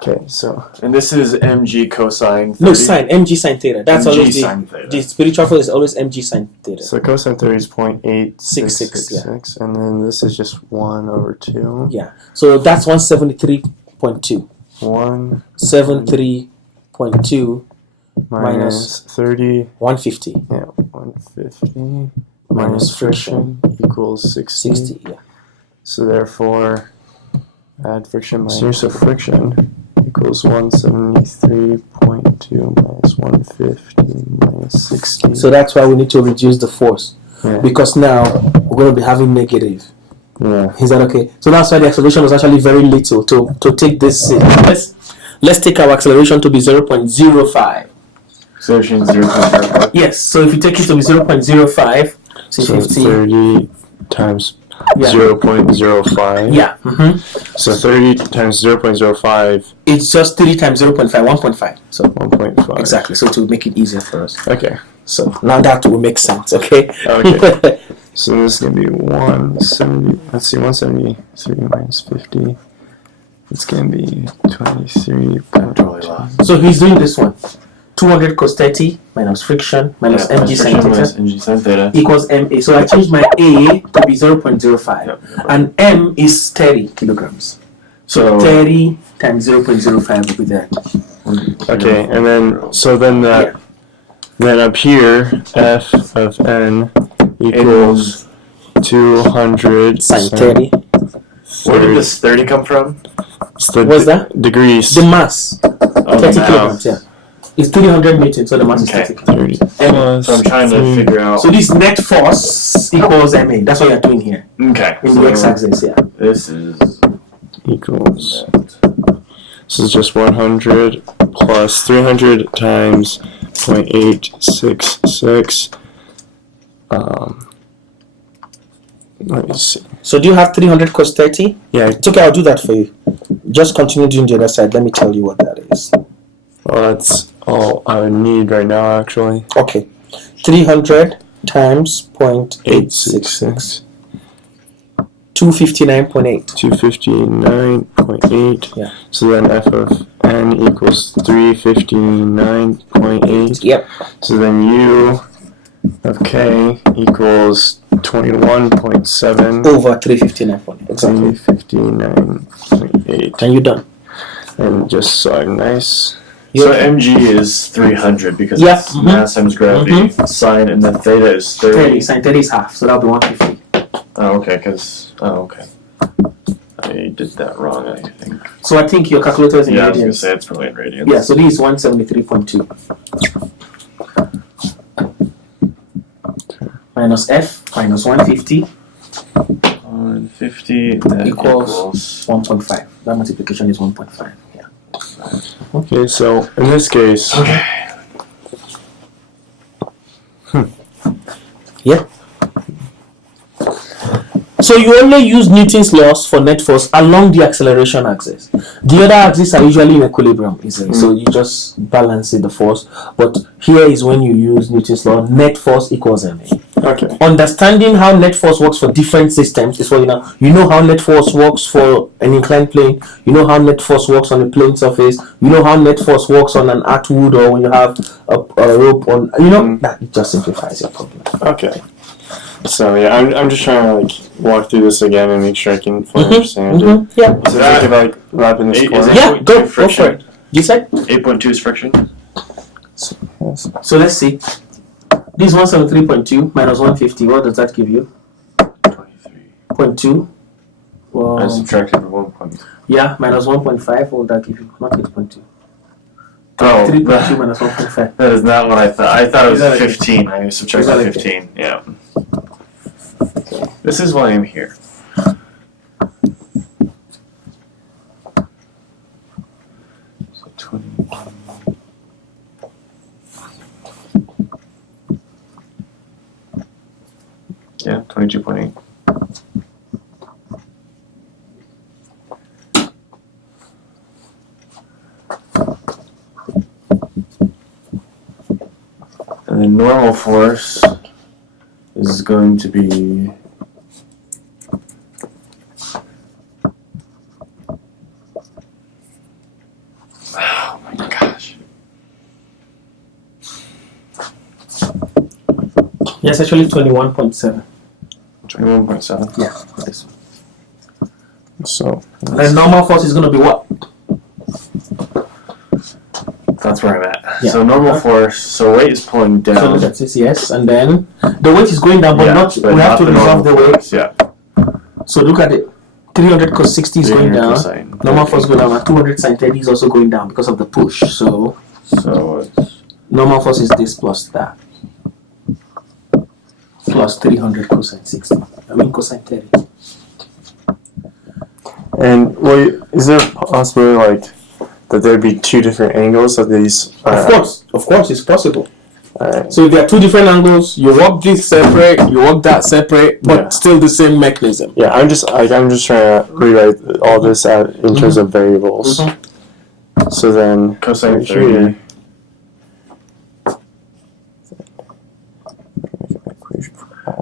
Okay, so and this is mg cosine 30. No, sine, mg sine theta. That's mg always sine theta. the spiritual force is always mg sine theta. So cosine 30 is 0.866, yeah. and then this is just 1 over 2. Yeah. So that's 173.2. 173.2 minus 30. 150. Yeah, 150 minus friction equals 60. 60, yeah. So therefore, add friction minus friction equals 173.2 minus 150 minus 60. So that's why we need to reduce the force. Yeah. Because now we're going to be having negative. Yeah. Is that okay? So that's why the acceleration was actually very little to take this. Let's take our acceleration to be 0.05. Acceleration 0.05. Yes. So if you take it to be 0.05, so 50. 30 times 0.05. Yeah. So 30 times 0.05. It's just 3 times 0.5, 1.5. So 1.5. exactly. So to make it easier for us. Okay. So now that will make sense. Okay. Okay. So this is going to be 170. Let's see, 173 minus 50. It's going to be 23. So he's doing this one. 200 cos 30 minus friction minus mg sine theta equals ma. So I changed my a to be 0.05. And m is 30 kilograms. So 30 times 0.05 will be that. Okay, and then then up here, f of n equals 200 sine 30. Where did this 30 come from? What's that? Degrees. The mass. 30 kilograms, yeah. It's 300 newtons, so the mass is 30 kilograms. So I'm trying to figure out. So this net force equals ma. That's what you're doing here. Okay. In the x-axis, yeah. This is equals. This is just 100 plus 300 times 0.866. Let me see. So do you have 300 cos 30? Yeah. It's okay, I'll do that for you. Just continue doing the other side. Let me tell you what that is. Well, that's all I would need right now, actually. Okay. 300 times 0.866. 259.8. 259.8. Yeah. So then f of n equals 359.8. Yep. So then u of k equals 21.7 over 359.8. Exactly. 359.8. And you're done. And just so I'm nice. So mg is 300 because it's mass times gravity. Sine and then theta is 30. Sine 30 is half, so that'll be 150. Oh, okay, okay. I did that wrong, I think. So I think your calculator is in I was going to radians. say it's probably in radians. Yeah, so this is 173.2. Minus f minus 150 150 that equals 1.5. That multiplication is 1.5. Yeah. Okay, so in this case. Okay. Yeah. So you only use Newton's laws for net force along the acceleration axis. The other axes are usually in equilibrium, isn't it? So you just balance the force. But here is when you use Newton's law, net force equals ma. Okay. Understanding how net force works for different systems is what you know. You know how net force works for an inclined plane. You know how net force works on a plane surface. You know how net force works on an Atwood or when you have a rope on. You know that just simplifies your problem. Okay. So yeah, I'm just trying to walk through this again and make sure I can fully understand it. Yeah. So if I wrap in this corner. Yeah. Go for it. You said 8.2 is friction. So let's see. This 173.2 minus 150. What does that give you? 23.2. Well, I subtracted 1 point. Yeah, minus 1.5. What would that give you? Not 8.2. Oh, 3.2 minus 1.5. That is not what I thought. I thought it was 15. I subtracted 15. Yeah. This is why I'm here. So 21. Yeah, 22.8. And then normal force is going to be oh my gosh. Yes, actually 21.7. 21.7. Yeah. Yes. So And normal force is going to be what? That's where I'm at. Yeah. So normal force, so weight is pulling down. So look at this, yes, and then the weight is going down, but not. but We have to not the resolve the normal weight. force, yeah. So look at it. 300 cos 60 is going 300 down. cosine. Normal force going down. And 200 sin 30 is also going down because of the push. So it's normal force is this plus that. Plus 300 cosine 60. I mean cosine 30. and wait, is there a possibility like that there'd be two different angles of these? Of course, it's possible. Alright. So if there are two different angles, you work this separate, you work that separate, but Yeah. still the same mechanism. Yeah, I'm just trying to rewrite all this out in terms of variables. Mhm. So then cosine right 30. here,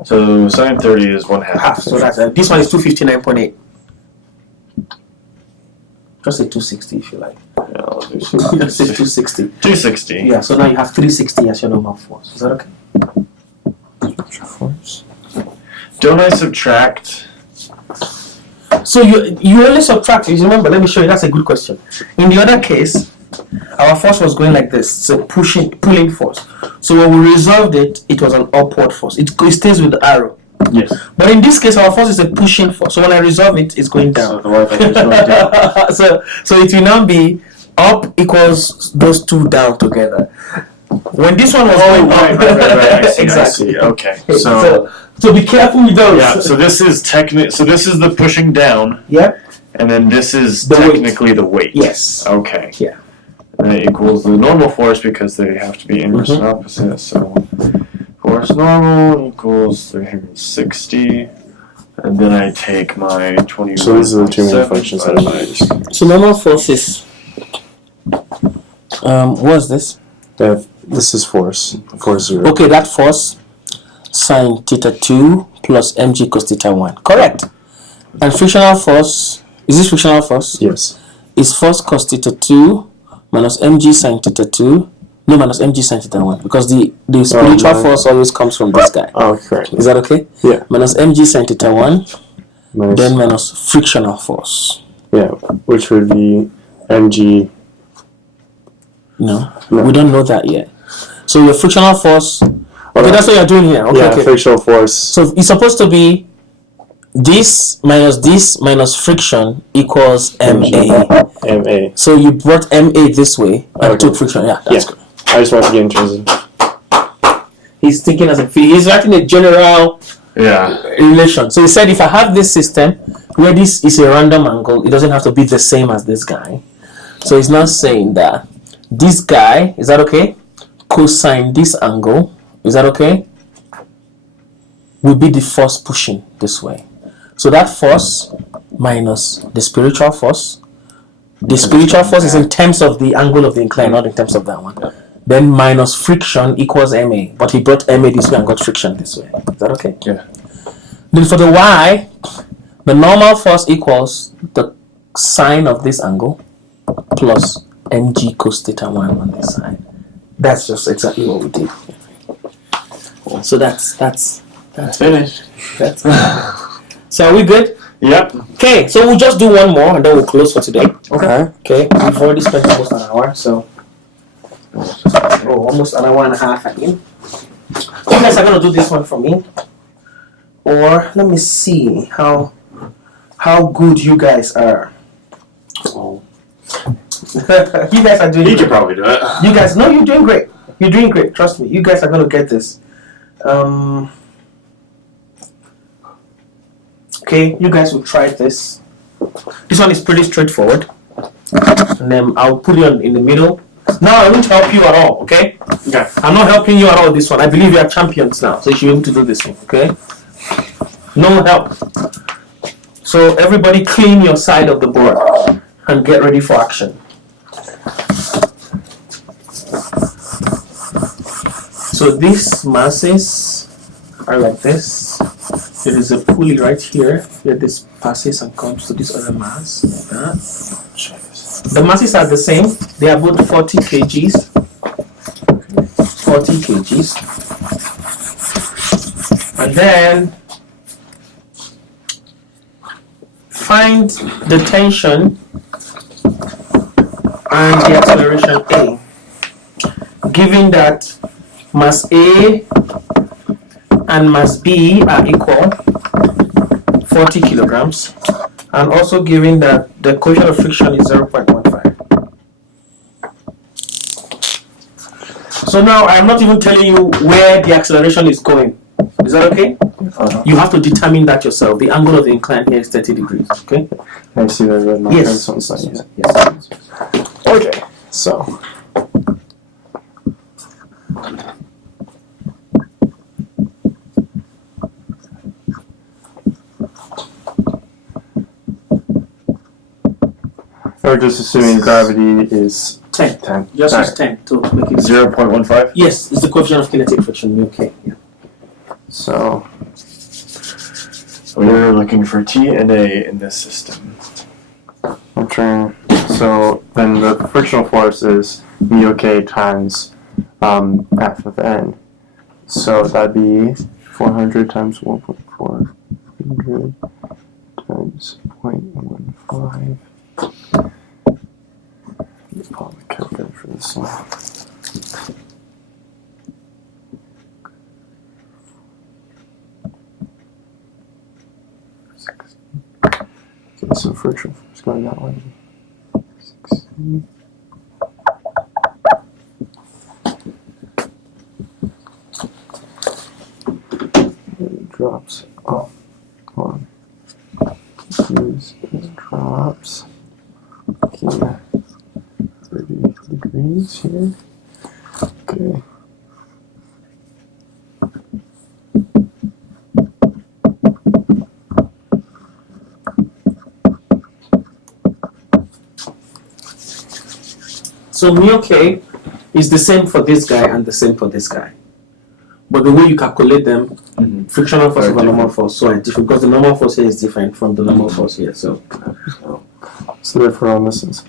So sine 30 is 1/2. Half. So that's this one is 259.8. Just say 260 if you like. Yeah, I'll do Just say 260. 260. Yeah, so now you have 360 as your normal force. Is that okay? force. Don't I subtract? So you only subtract. You remember? Let me show you. That's a good question. In the other case, our force was going like this. It's a pulling force. So when we resolved it, it was an upward force. It stays with the arrow. Yes. But in this case, our force is a pushing force. So when I resolve it, it's going So down. the y vector is going down. so it will now be up equals those two down together. When this one was going right. up, I see, exactly. I see. Okay. So be careful with those. Yeah, so this is so this is the pushing down, Yep. and then this is The weight. technically the weight. Yes. Okay. Yeah. And it equals the normal force because they have to be inverse and opposite. So force normal equals 360, and then I take my 21. So these are the two main functions that I use. So normal force is what's this? This is force. Force 0. Okay, that force sine theta 2 plus mg cos theta 1. Correct. And frictional force, is this frictional force? Yes. Is force cos theta 2 minus mg sine theta 2. No, minus mg sine theta 1. Because the spiritual force always comes from this guy. Oh, correct. Is that okay? Yeah. Minus mg sine theta 1, Minus, then minus frictional force. yeah, which would be mg. No, No. we don't know that yet. So your frictional force. Okay, that's what you're doing here. Okay, Yeah, okay. frictional force. So it's supposed to be this minus friction equals MA. MA. So you brought MA this way and Okay. took friction. Yeah, that's good. I just want to get in terms of. He's thinking as a field. He's writing a general Yeah. relation. So he said if I have this system where this is a random angle, it doesn't have to be the same as this guy. So he's not saying that this guy, is that okay? Cosine this angle, is that okay? Will be the force pushing this way. So that force minus the spiritual force. The spiritual force is in terms of the angle of the incline, not in terms of that one. Then minus friction equals MA. But he brought MA this way and got friction this way. Is that okay? Yeah. Then for the Y, the normal force equals the sine of this angle plus mg cos theta 1 on this side. That's just exactly what we did. So that's Finished. that's So are we good? Yep. Okay, so we'll just do one more and then we'll close for today. Okay. Okay, we've already spent almost an hour, so almost an hour and a half, I mean. You guys are gonna do this one for me, or let me see how good you guys are. You guys are doing. He great. could probably do it. You guys, no, you're doing great. You're doing great. Trust me. You guys are gonna get this. Okay, you guys will try this. This one is pretty straightforward. And then I'll put it in the middle. Now I won't help you at all, okay? Okay. I'm not helping you at all this one. I believe you are champions now, so you should be able to do this one, okay? No help. So everybody clean your side of the board and get ready for action. So these masses are like this. There is a pulley right here where this passes and comes to this other mass like that. The masses are the same. They are both 40 kgs. 40 kgs. And then find the tension and the acceleration A. Given that mass A and mass B are equal, 40 kilograms, and also given that the coefficient of friction is 0.15. So now I'm not even telling you where the acceleration is going. Is that okay? You have to determine that yourself. The angle of the incline here is 30 degrees. Okay? I see the red marker. Yes. Yes. Okay, so. We're just assuming gravity is 10. 10. Just use Alright. 10 to make it 0.15? Yes, it's the coefficient of kinetic friction. Okay. Yeah. So, We're looking for T and A in this system. I'm trying. So then the frictional force is mu k times F of n. So that'd be 400 times 1.400 times 0.15. Pull the calculator for this one. Okay, so friction force going that way. 60. It drops off. Hold on. Use it drops. Okay. 30 degrees here. Okay. So mu k is the same for this guy and the same for this guy. But the way you calculate them, frictional force over normal force, so are different because the normal force here is different from the normal force here. So therefore on this is.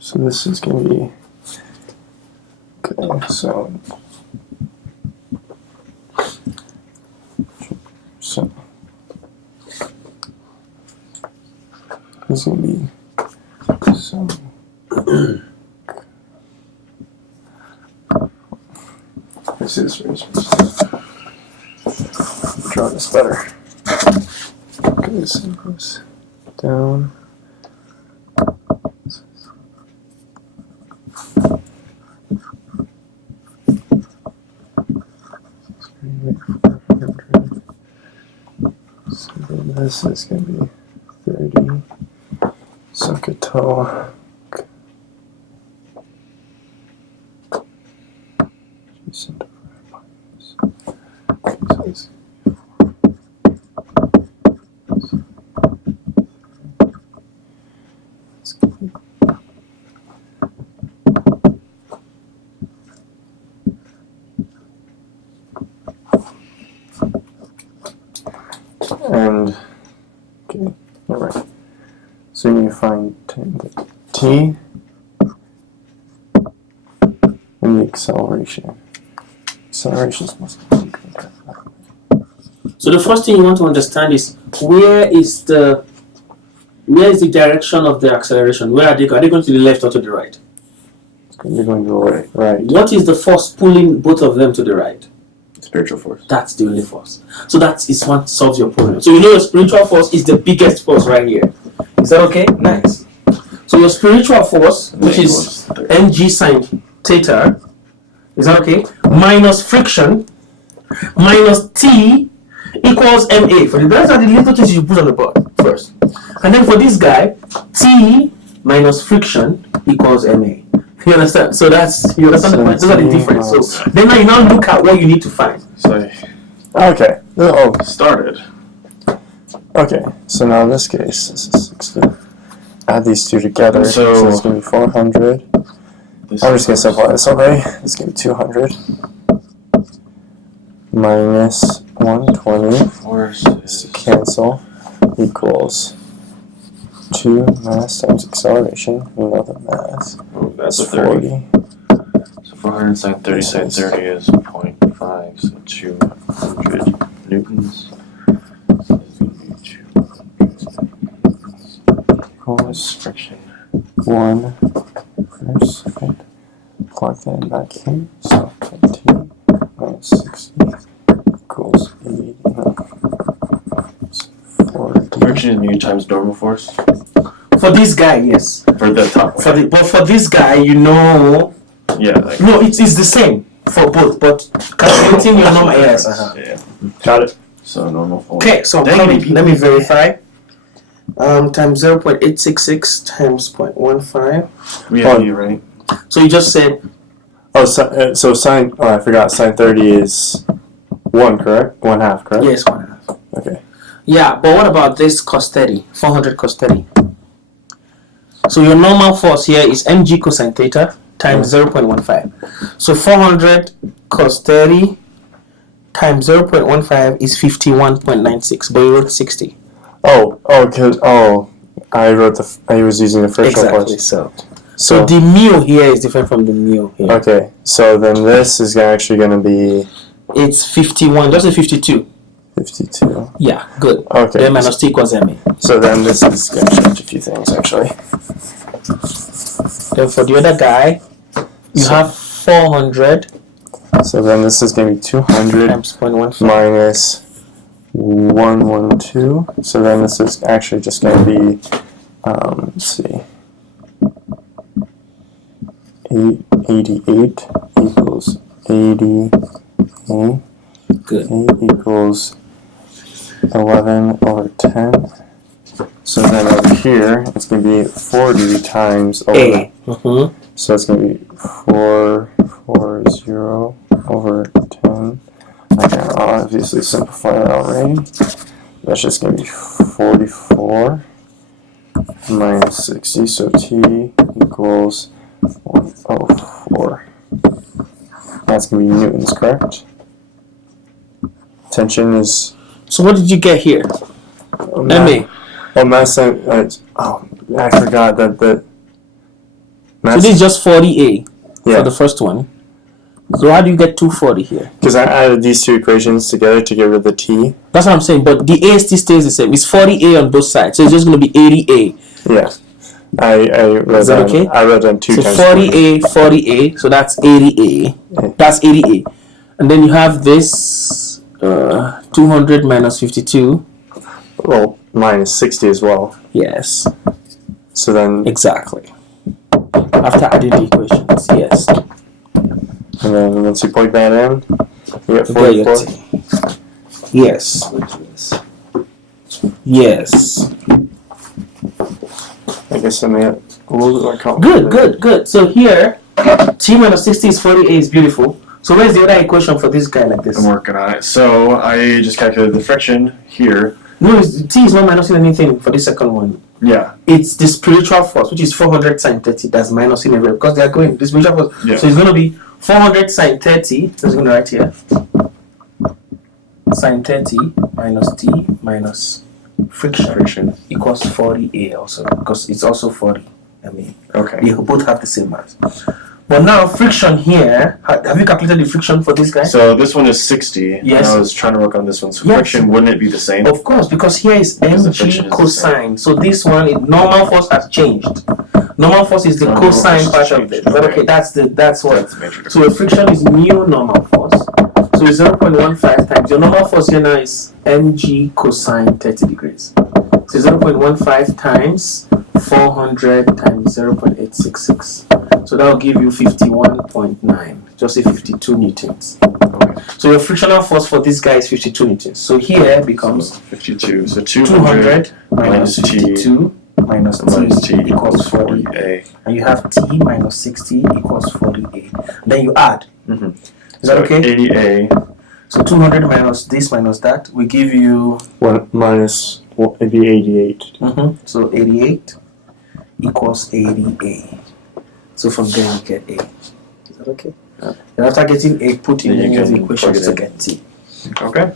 So this is going to be. Okay, so. This is going to be. So. Let's see this razor. Draw this better. Okay, so it goes down. So then this is going to be 30. Suck a toe. And okay, all right. So you need to find t and the acceleration. Acceleration is supposed to be. So the first thing you want to understand is where is the direction of the acceleration? Where are they going to the left or to the right? It's going to be going to the right. Right. What is the force pulling both of them to the right? Spiritual force. That's the only force. So that is what solves your problem. So you know your spiritual force is the biggest force right here. Is that okay? Nice. So your spiritual force, which is mg sine theta, is that okay? Minus friction, minus T equals MA. For the those are the little things you put on the board first. And then for this guy, T minus friction equals MA. You understand? So you understand the point. Those are the difference. So then now you now look at what you need to find. So Okay. Oh, started. okay. So now in this case, this is 60. Add these two together. So it's going to be 400. I'm just going to simplify this away. It's going to be 200 minus 120 Force to cancel equals 2 mass times acceleration. We know the mass. That's is a 30. 40. So 400 sine 30 sine 30 is 0.5, so 200 newtons. So it's going to be 200 Equals friction. 1 per second. Plug that in back here. So 10 minus 60 equals 80. No. It's 40. Friction is mu times normal force For this guy, yes. for the top. But for this guy, you know, Yeah. Like, no, it's the same for both. But calculating your normal, yes. Yeah. Got it. So normal force. Okay, so let me verify. Times 0.866 times 0.15. We have you, right? So you just said Oh, so sine. Oh, I forgot. Sine 30 is 1, correct? 1/2, correct? yes, 1.5. Okay. Yeah, but what about this cos 30? 400 cos 30. So your normal force here is mg cosine theta times 0.15. So 400 cos 30 times 0.15 is 51.96, but you wrote 60. I was using the frictional Exactly. force. So the mu here is different from the mu here. Okay, so then this is actually going to be It's 51, just a 52. 52. Yeah, good. Okay. Then minus T equals MA. So then this is going to change a few things, actually. Then for the other guy, you have 400 So then this is going to be 200 times 0.15. minus 112. So then this is actually just going to be, let's see, 88 equals 80. Good. 8 equals 11 over 10. So then over here, it's going to be 40 times 11. A. So it's going to be 440 over 10. I can obviously simplify that already. That's just going to be 44 minus 60. So T equals 104. That's going to be newtons, correct? Tension is... So what did you get here? MA. Oh, mass... I forgot that the... So this is just 40A Yeah. for the first one. So how do you get 240 here? Because I added these two equations together to get rid of the T. That's what I'm saying, but the A still stays the same. It's 40A on both sides, so it's just going to be 80A. Yeah. I read Is that them, okay? I read them 2 So times. 40A, 40A, so that's 80A. That's 80A. And then you have this 200 minus 52. Well, minus 60 as well. Yes, So then... exactly. After adding the equations, yes. And then once you plug that in, you get You get your 44. T. Yes. Yes. I guess I made it a little bit more complicated. Good. So here, T minus 60 is 40A is beautiful. So where's the other equation for this guy like this? I'm working on it. So I just calculated the friction here. No, T is not minusing anything for this second one. Yeah. It's the spiritual force, which is 400 sine 30, that's minusing everywhere because they are going, the spiritual force. Yeah. So it's going to be 400 sine 30, so it's going to write here. Sine 30 minus T minus friction equals 40A also, because it's also 40. I mean, Okay. they both have the same mass. But now friction here, have you calculated the friction for this guy? So this one is 60. Yes. And I was trying to work on this one. So Yes. friction, wouldn't it be the same? Of course, because here is Because the friction mg is the cosine. So this one, normal force has changed. Normal force is the Normal cosine force part has of it. changed, But okay. okay, that's what. That's the major So the friction is mu normal force. So it's 0.15 times. Your normal force here now is mg cosine 30 degrees. So 0.15 times 400 times 0.866. So that will give you 51.9. Just say 52 newtons. So your frictional force for this guy is 52 newtons. So here becomes 52. So 200 minus minus T 52 minus T equals 40. 40A. And you have T minus 60 equals 40A. Then you add. Mm-hmm. Is that okay? 80A. So 200 minus this minus that will give you 1 minus, well, it'd be 88. So 88 equals 80A. So from there you get A. Is that okay? And after getting A, put in Then you any of the can equations plug to it in. get T. Okay.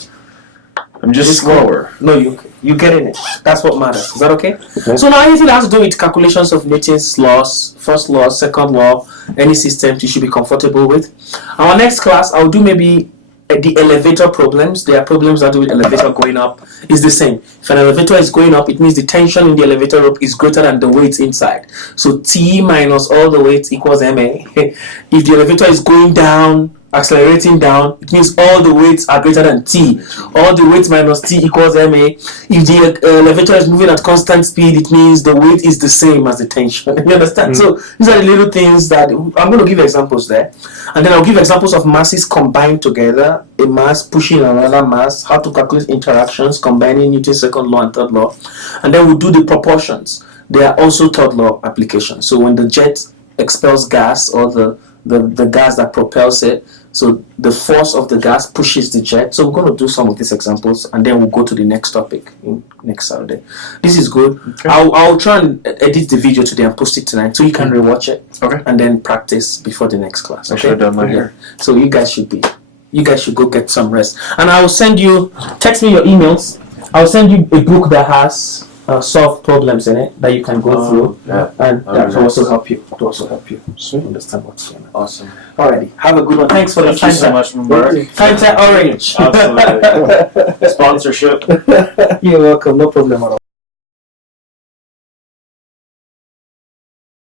I'm just Just slower. No, you getting it. That's what matters. Is that okay? Okay. So now anything that has to do with calculations of Newton's laws, first law, second law, any system you should be comfortable with. Our next class, I'll do maybe the elevator problems. There are problems that do with elevator going up. It's the same. If an elevator is going up, it means the tension in the elevator rope is greater than the weight inside. So T minus all the weight equals MA. If the elevator is going down, accelerating down, it means all the weights are greater than T. All the weights minus T equals MA. If the elevator is moving at constant speed, it means the weight is the same as the tension. You understand? So these are the little things that I'm going to give examples there. And then I'll give examples of masses combined together, a mass pushing another mass, how to calculate interactions, combining Newton's second law and third law. And then we'll do the proportions. They are also third law applications. So when the jet expels gas or the gas that propels it, so the force of the gas pushes the jet. So we're going to do some of these examples and then we'll go to the next topic next Saturday. This is good. Okay. I'll try and edit the video today and post it tonight so you can rewatch it. Okay. And then practice before the next class. I should have done my hair. So you guys should go get some rest. And I will send you, text me your emails. I'll send you a book that has solve problems in it that you can go through, and that will also help you. Understand what's going on. Awesome. Alrighty, have a good one. Thanks for the Thank you so much, Mubarak. Fanta Orange. Absolutely. Sponsorship. You're welcome. No problem at all.